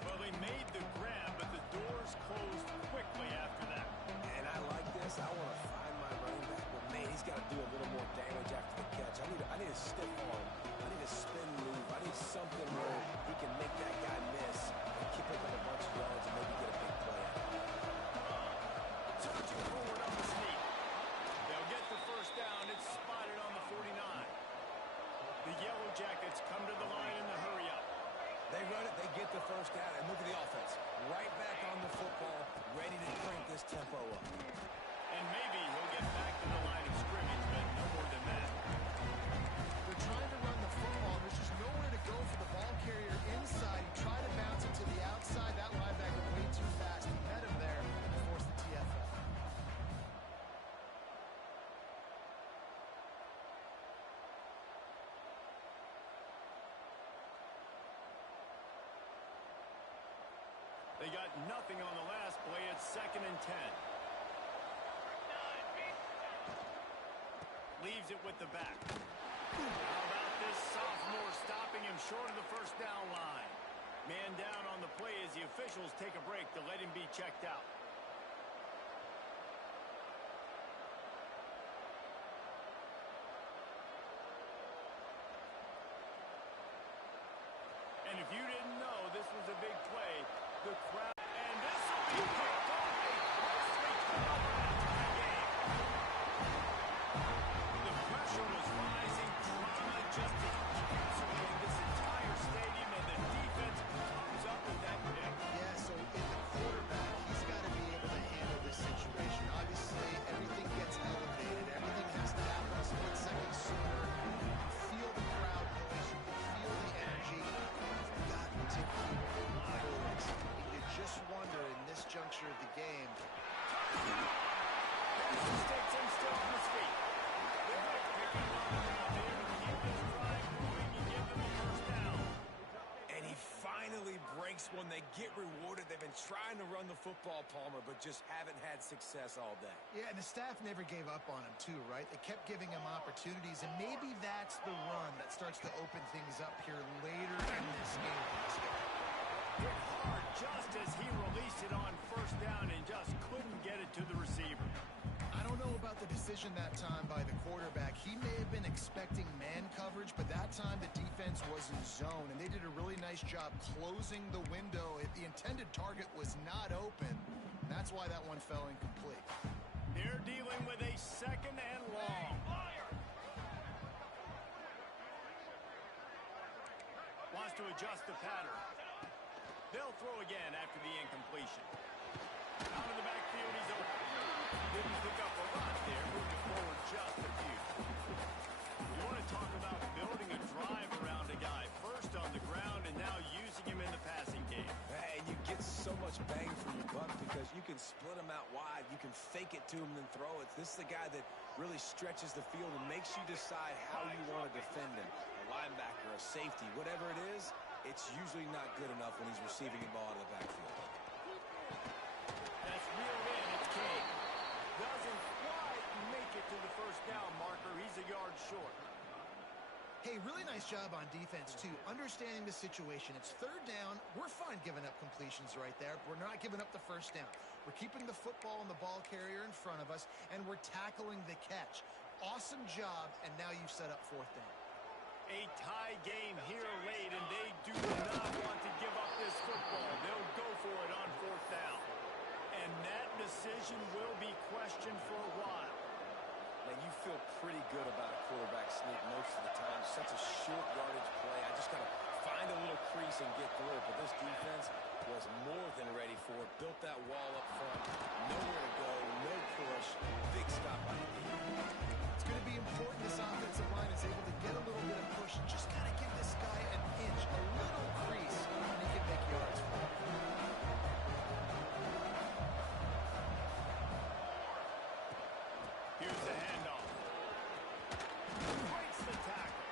Well, they made the grab, but the doors closed quickly after that. And I like this. I want to find my running back, but man, he's got to do a little more damage after the catch. I need a stiff arm. I need a spin move. I need something where he can make that guy miss and keep up a bunch of yards and maybe get a big play out of it. Charging forward on the sneak. They'll get the first down. It's spotted on the 49. The Yellow Jackets come to the line in the hurry up. They run it, they get the first down, and look at the offense. Right back on the football, ready to crank this tempo up. And maybe he'll get back to the line of scrimmage, but no more than that. They're trying to run the football. There's just nowhere to go for the ball carrier inside. He tried to bounce it to the outside. That linebacker way too fast. He met him there and forced the TFL. They got nothing on the last play. It's 2nd and 10. Leaves it with the back. How about this sophomore stopping him short of the first down line? Man down on the play as the officials take a break to let him be checked out. And if you didn't know this was a big play, the crowd, and this will be picked off. A closely covered tie game. The pressure was rising, trying get rewarded. They've been trying to run the football, Palmer, but just haven't had success all day. Yeah, and the staff never gave up on him, too, right? They kept giving him opportunities, and maybe that's the run that starts to open things up here later in this game. Hit hard just as he released it on first down and just couldn't get it to the receiver. I don't know about the decision that time by the quarterback. He may have been expecting man coverage, but that time the defense was in zone, and they did a really nice job closing the window. The intended target was not open, and that's why that one fell incomplete. They're dealing with a second and long. Wants to adjust the pattern. They'll throw again after the incompletion. Out of the backfield, he's open. Didn't pick up a lot there, moving forward just a few. You want to talk about building a drive around a guy. First on the ground and now using him in the passing game. And you get so much bang for your buck because you can split him out wide. You can fake it to him and then throw it. This is the guy that really stretches the field and makes you decide how you want to defend him. A linebacker, a safety, whatever it is, it's usually not good enough when he's receiving the ball out of the backfield. That's reeled in. It's King. Doesn't quite make it to the first down marker. He's a yard short. Hey, really nice job on defense, too. Understanding the situation. It's third down. We're fine giving up completions right there. We're not giving up the first down. We're keeping the football and the ball carrier in front of us, and we're tackling the catch. Awesome job, and now you've set up fourth down. A tie game here late, and they do not want to give up this football. They'll go for it on fourth down. And that decision will be questioned for a while. Man, you feel pretty good about a quarterback sneak most of the time. Such a short yardage play. I just got to find a little crease and get through it. But this defense was more than ready for it. Built that wall up front. Nowhere to go. No push. Big stop by the defense. It's going to be important this offensive line is able to get a little bit of push. Just got to give this guy an inch, a little crease, and he can make yards for it. Here's the handoff. Breaks the tackle.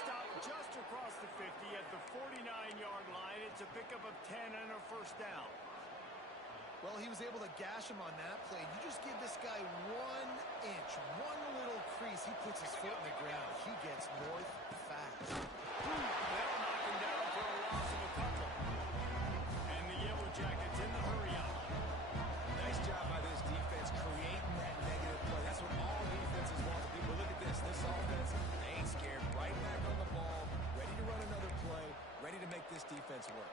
Stop just across the 50 at the 49-yard line. It's a pickup of 10 and a first down. Well, he was able to gash him on that play. You just give this guy 1 inch, one little crease. He puts his foot in the ground. He gets north fast. They'll knock him down for a loss of a couple. And the Yellow Jackets in the hurry-up. Nice job by this defense creating that negative play. That's what all defenses want to do. But look at this. This offense, they ain't scared. Right back on the ball, ready to run another play, ready to make this defense work.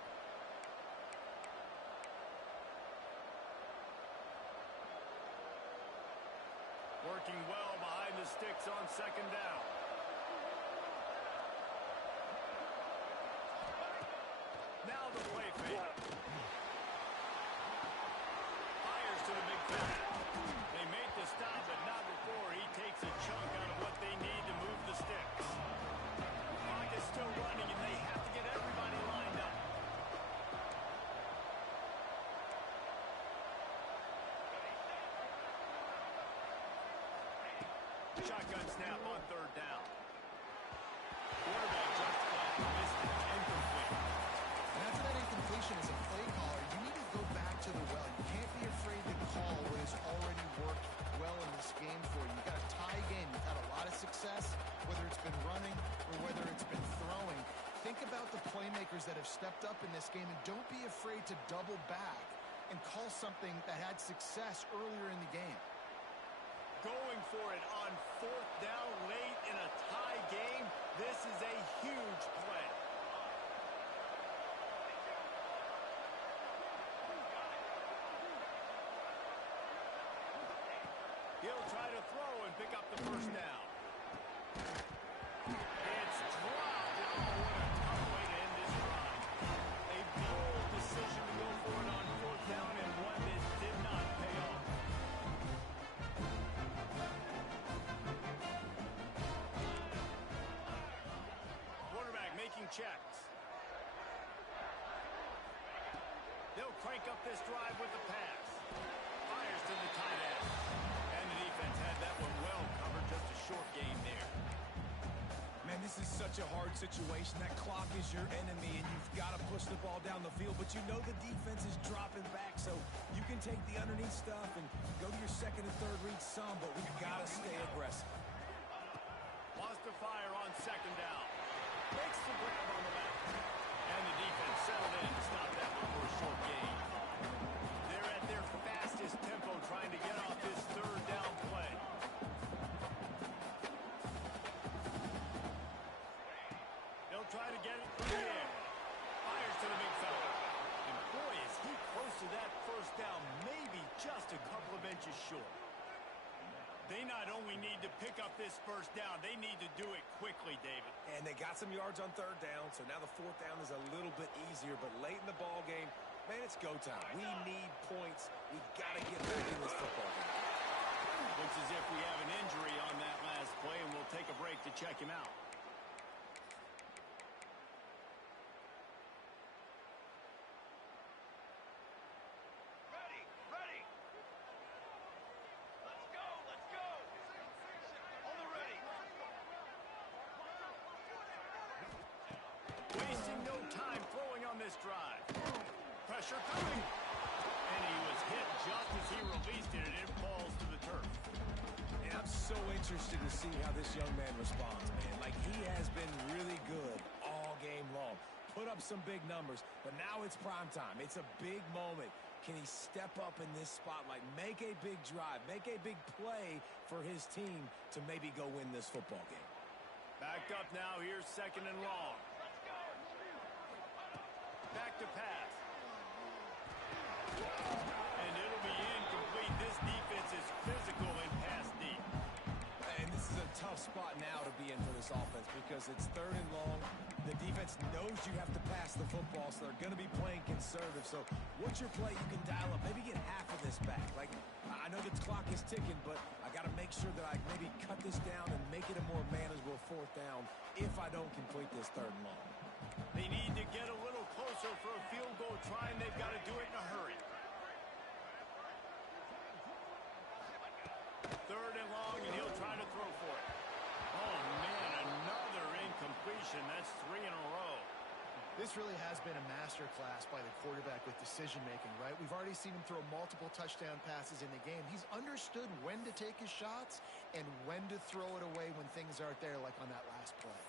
Working well behind the sticks on second down. Now the play fake. Fires to the big fat. They make the stop, but not before he takes a chunk out of what they need to move the sticks. The clock is still running, and they have to get everybody lined up. Shotgun snap on third down. Quarterback just flat missed it. Incomplete. And after that incompletion as a play caller, you need to go back to the well. You can't be afraid to call what has already worked well in this game for you. You've got a tie game. You've had a lot of success, whether it's been running or whether it's been throwing. Think about the playmakers that have stepped up in this game, and don't be afraid to double back and call something that had success earlier in the game. Going for it on fourth down late in a tie game. This is a huge play. He'll try to throw and pick up the first down. It's dropped. Oh, what a tough way to end this drive. A bold decision to go for it on fourth down and one that did not pay off. Quarterback making checks. They'll crank up this drive with the pass. Fires to the tight end. And the defense had that one well covered. Just a short game there. Man, this is such such a hard situation. That clock is your enemy, and you've got to push the ball down the field, but you know the defense is dropping back, so you can take the underneath stuff and go to your second and third read some, but we've got to stay aggressive. Wants to fire on second down. Makes the grab on the left. And the defense settled in to stop that one for a short gain. They're at their fastest tempo trying to get off this third down play. They'll try to get it through the air. Fires to the big fella. And boy, is he close to that first down, maybe just a couple of inches short. They not only need to pick up this first down, they need to do it quickly, David. And they got some yards on third down, so now the fourth down is a little bit easier, but late in the ball game, man, it's go time. We need points. We've got to get back in this football game. Looks as if we have an injury on that last play, and we'll take a break to check him out. Ready. Let's go. On the ready. Wasting no time throwing on this drive. Pressure coming. And he was hit just as he released it, and it falls to the turf. And I'm so interested to see how this young man responds, man. Like, he has been really good all game long. Put up some big numbers, but now it's prime time. It's a big moment. Can he step up in this spotlight, make a big drive, make a big play for his team to maybe go win this football game? Backed up now. Here's second and long. Back to pass. And it'll be incomplete. This defense is physical and pass deep. And this is a tough spot now to be in for this offense because it's third and long. The defense knows you have to pass the football, so they're going to be playing conservative. So what's your play you can dial up? Maybe get half of this back. Like, I know the clock is ticking, but I got to make sure that I maybe cut this down and make it a more manageable fourth down if I don't complete this third and long. They need to get a little closer for a field goal try, and they've got to do it in a hurry. Third and long, and he'll try to throw for it. Oh, man, another incompletion. That's 3 in a row. This really has been a masterclass by the quarterback with decision-making, right? We've already seen him throw multiple touchdown passes in the game. He's understood when to take his shots and when to throw it away when things aren't there, like on that last play.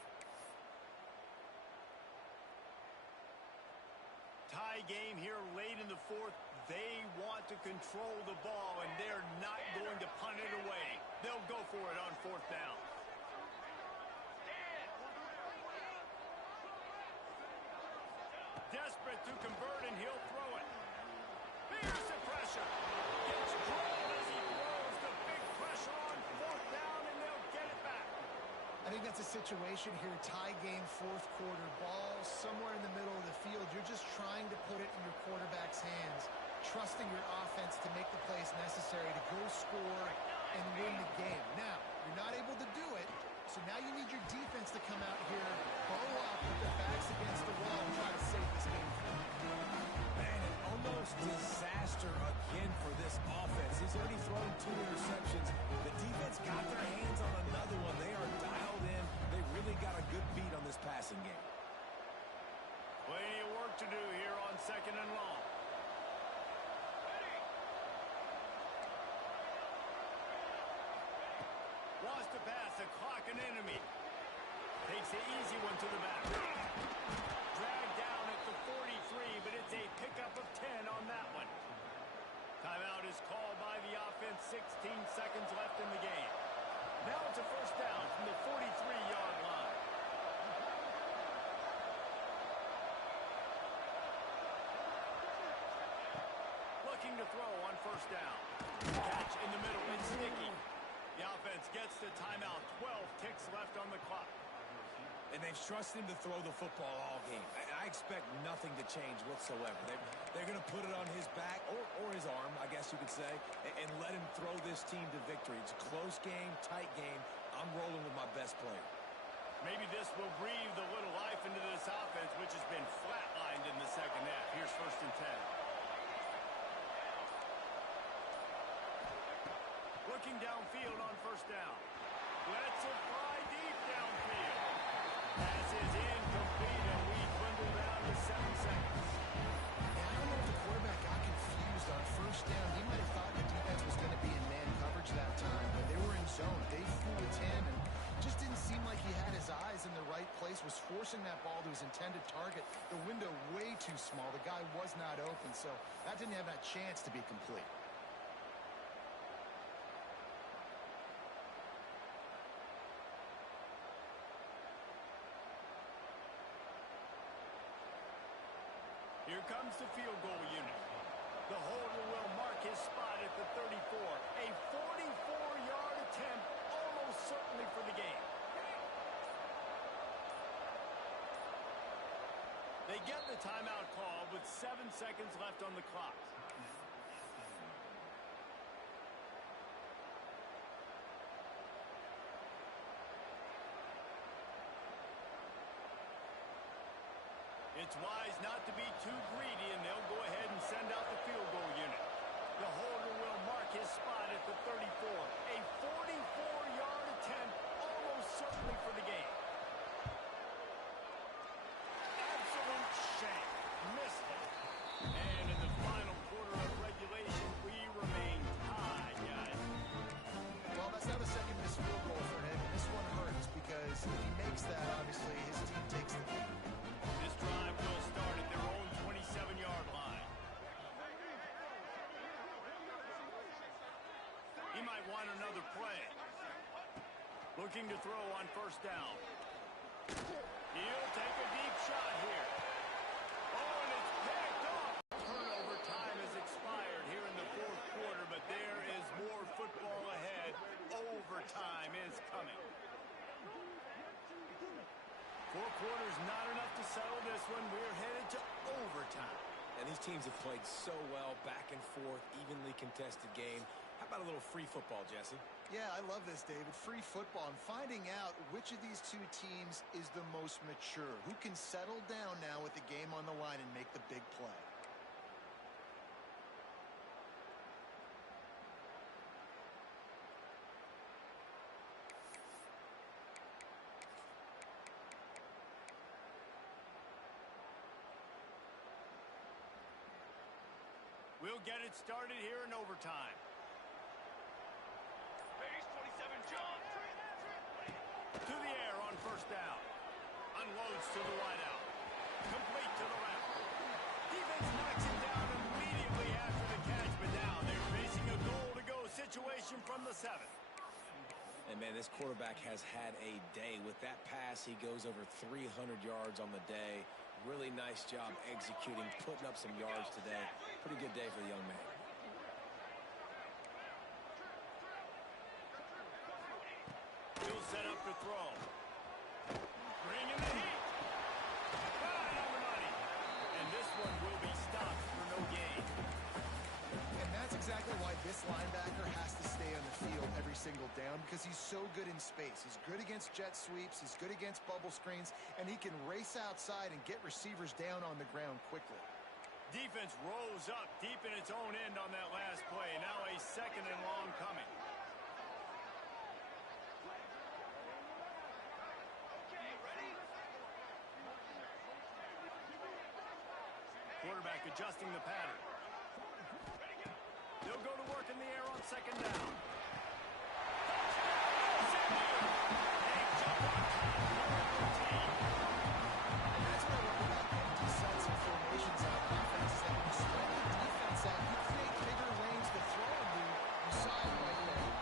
Tie game here late in the fourth. They want to control the ball, and they're not going to punt it away. They'll go for it on fourth down. Desperate to convert, and he'll throw it. Here's the pressure. Gets drawn as he throws the big pressure on fourth down, and they'll get it back. I think that's a situation here, tie game, fourth quarter, ball somewhere in the middle of the field. You're just trying to put it in your quarterback's hands, trusting your offense to make the plays necessary to go score and win the game. Now, you're not able to do it, so now you need your defense to come out here, bow up with their backs against the wall and try to save this game. Man, an almost disaster again for this offense. He's already thrown 2 interceptions. The defense got their hands on another one. They are dialed in. They really got a good beat on this passing game. Plenty of work to do here on second and long. Wants to pass, the clock an enemy. Takes the easy one to the back. Dragged down at the 43, but it's a pickup of 10 on that one. Timeout is called by the offense. 16 seconds left in the game. Now it's a first down from the 43-yard line. Looking to throw on first down. Catch in the middle, it's sticky. The offense gets the timeout. 12 ticks left on the clock. And they've trusted him to throw the football all game. I expect nothing to change whatsoever. They're going to put it on his back or his arm, I guess you could say, and let him throw this team to victory. It's a close game, tight game. I'm rolling with my best player. Maybe this will breathe a little life into this offense, which has been flatlined in the second half. Here's first and 10. Looking downfield on first down. Let's it fly deep downfield. Pass is incomplete, and we dwindle down to 7 seconds. And I don't know if the quarterback got confused on first down. He might have thought the defense was going to be in man coverage that time, but they were in zone. They fooled him and just didn't seem like he had his eyes in the right place, was forcing that ball to his intended target. The window way too small. The guy was not open, so that didn't have that chance to be complete. Here comes the field goal unit. The holder will mark his spot at the 34. A 44-yard attempt, almost certainly for the game. They get the timeout call with 7 seconds left on the clock. It's wise not to be too greedy, and they'll go ahead and send out the field goal unit. The holder will mark his spot at the 34. A 44-yard attempt, almost certainly for the game. Absolute shame. Missed it. And in the final quarter of regulation, we remain tied, guys. Well, that's now the second missed field goal for him, and this one hurts because if he makes that, obviously his team takes the lead. This drive will start at their own 27-yard line. He might want another play. Looking to throw on first down. He'll take a deep shot here. Oh, and it's picked off. Turnover time has expired here in the fourth quarter, but there is more football ahead. Overtime is coming. 4 quarters not enough to settle this one. We're headed to overtime. And these teams have played so well, back and forth, evenly contested game. How about a little free football, Jesse? Yeah, I love this, David. Free football and finding out which of these two teams is the most mature. Who can settle down now with the game on the line and make the big play. We'll get it started here in overtime. Base 27 jump. To the air on first down. Unloads to the wideout. Complete to the left. Defense knocks it down immediately after the catch, but now they're facing a goal-to-go situation from the 7. And, man, this quarterback has had a day. With that pass, he goes over 300 yards on the day. Really nice job executing, putting up some yards today. Pretty good day for the young man. He'll set up to throw. Bringing the heat. Right on the money. And this one will be stopped for no gain. And that's exactly why this linebacker has to stay on the field every single down, because he's so good in space. He's good against jet sweeps. He's good against bubble screens. And he can race outside and get receivers down on the ground quickly. Defense rose up deep in its own end on that last play. Now a 2nd and long coming. Okay, ready? Quarterback adjusting the pattern. They'll go to work in the air on 2nd down. That's what I love about empty sets and formations on offense, is that when you spread the defense out, you create bigger lanes to throw them to. You saw it right there.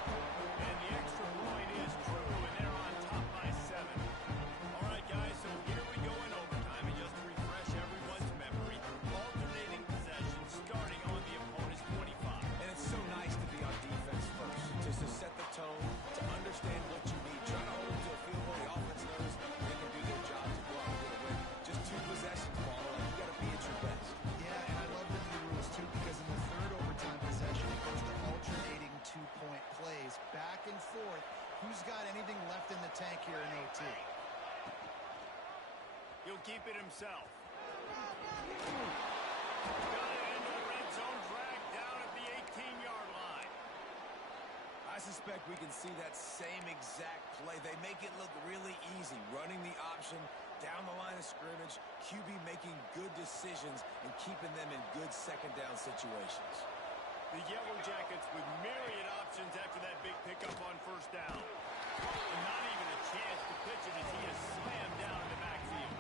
And the extra point is true, and they're on top by 7. All right, guys, so here we go in overtime. And just to refresh everyone's memory, alternating possession starting on the opponent's 25. And it's so nice to be on defense first, just to set the tone, to understand what you need. Try to hold them to a field goal. The offense knows they can do their job to go out and get a win. Just 2 possessions, Paul. You got to be at your best. Yeah, and I love the new rules, too, because in the 3rd overtime possession, it goes to alternating 2-point plays, back and forth. Who's got anything left in the tank here in OT? He'll keep it himself. Got it into the red zone, dragged down at the 18-yard line. I suspect we can see that same exact play. They make it look really easy, running the option down the line of scrimmage, QB making good decisions and keeping them in good second down situations. The Yellow Jackets with myriad options after that big pickup on first down. And not even a chance to pitch it as he is slammed down in the backfield.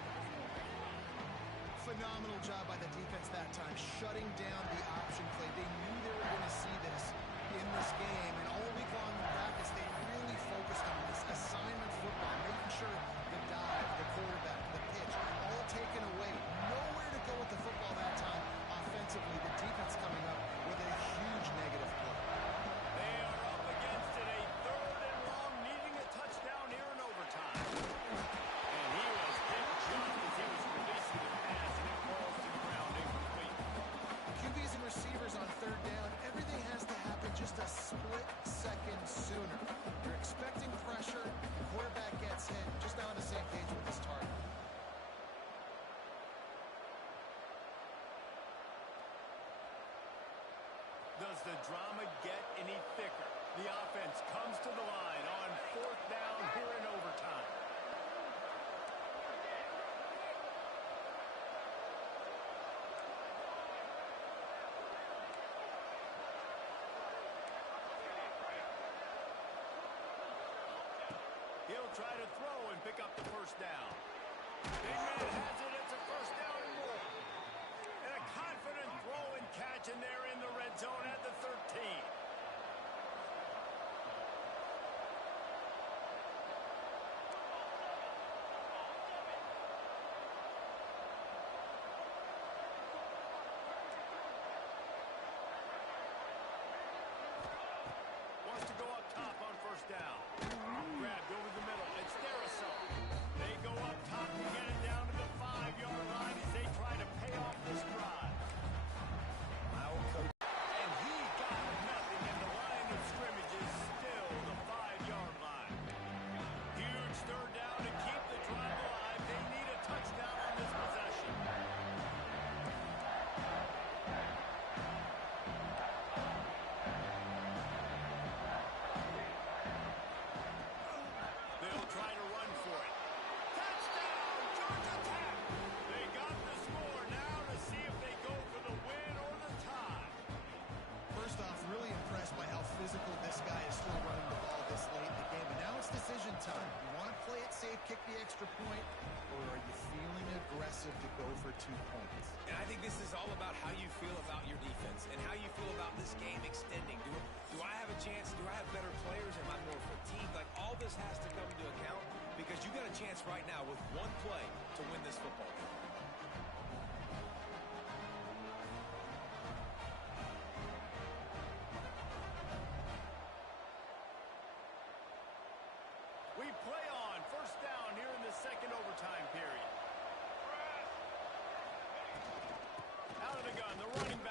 Phenomenal job by the defense that time, shutting down the option play. They knew they were going to see this in this game, and all week long in practice, they really focused on this assignment football, making sure the dive, the quarterback, the pitch, all taken away. Nowhere to go with the football that time offensively. The defense coming up with a huge negative play. They are up against it, a third and long, needing a touchdown here in overtime. And he was hit just as he was releasing the pass, and it falls to the ground incomplete. QBs and receivers on third down, everything has to happen just a split second sooner. You're expecting pressure, the quarterback gets hit, just not on the same page with his target. Does the drama get any thicker? The offense comes to the line on fourth down here in overtime. He'll try to throw and pick up the first down. Big man has it. It's a first down and more. And a confident throw and catch, and they're in the red zone at the 13. Wants to go up top on first down. Grabbed over the middle. It's Deriso. They go up top to get it down to the 5-yard line as they try to pay off this drive. And he got nothing, and the line of scrimmage is still the 5-yard line. Huge third down to keep the drive alive. They need a touchdown on this possession. They'll try to run for it. Touchdown, Georgia Tech! They got the score now to see if they go for the win or the tie. First off, really impressed by how physical this guy is still running the ball this late in the game. But now it's decision time. You want to play it safe, kick the extra point, or are you feeling aggressive to go for 2 points? And I think this is all about how you feel about your defense and how you feel about this game extending. Do I have a chance? Do I have better players? Am I more fatigued? Like, all this has to come into account because you got a chance right now with one play to win this football game. We play on first down here in the second overtime period. Out of the gun, the running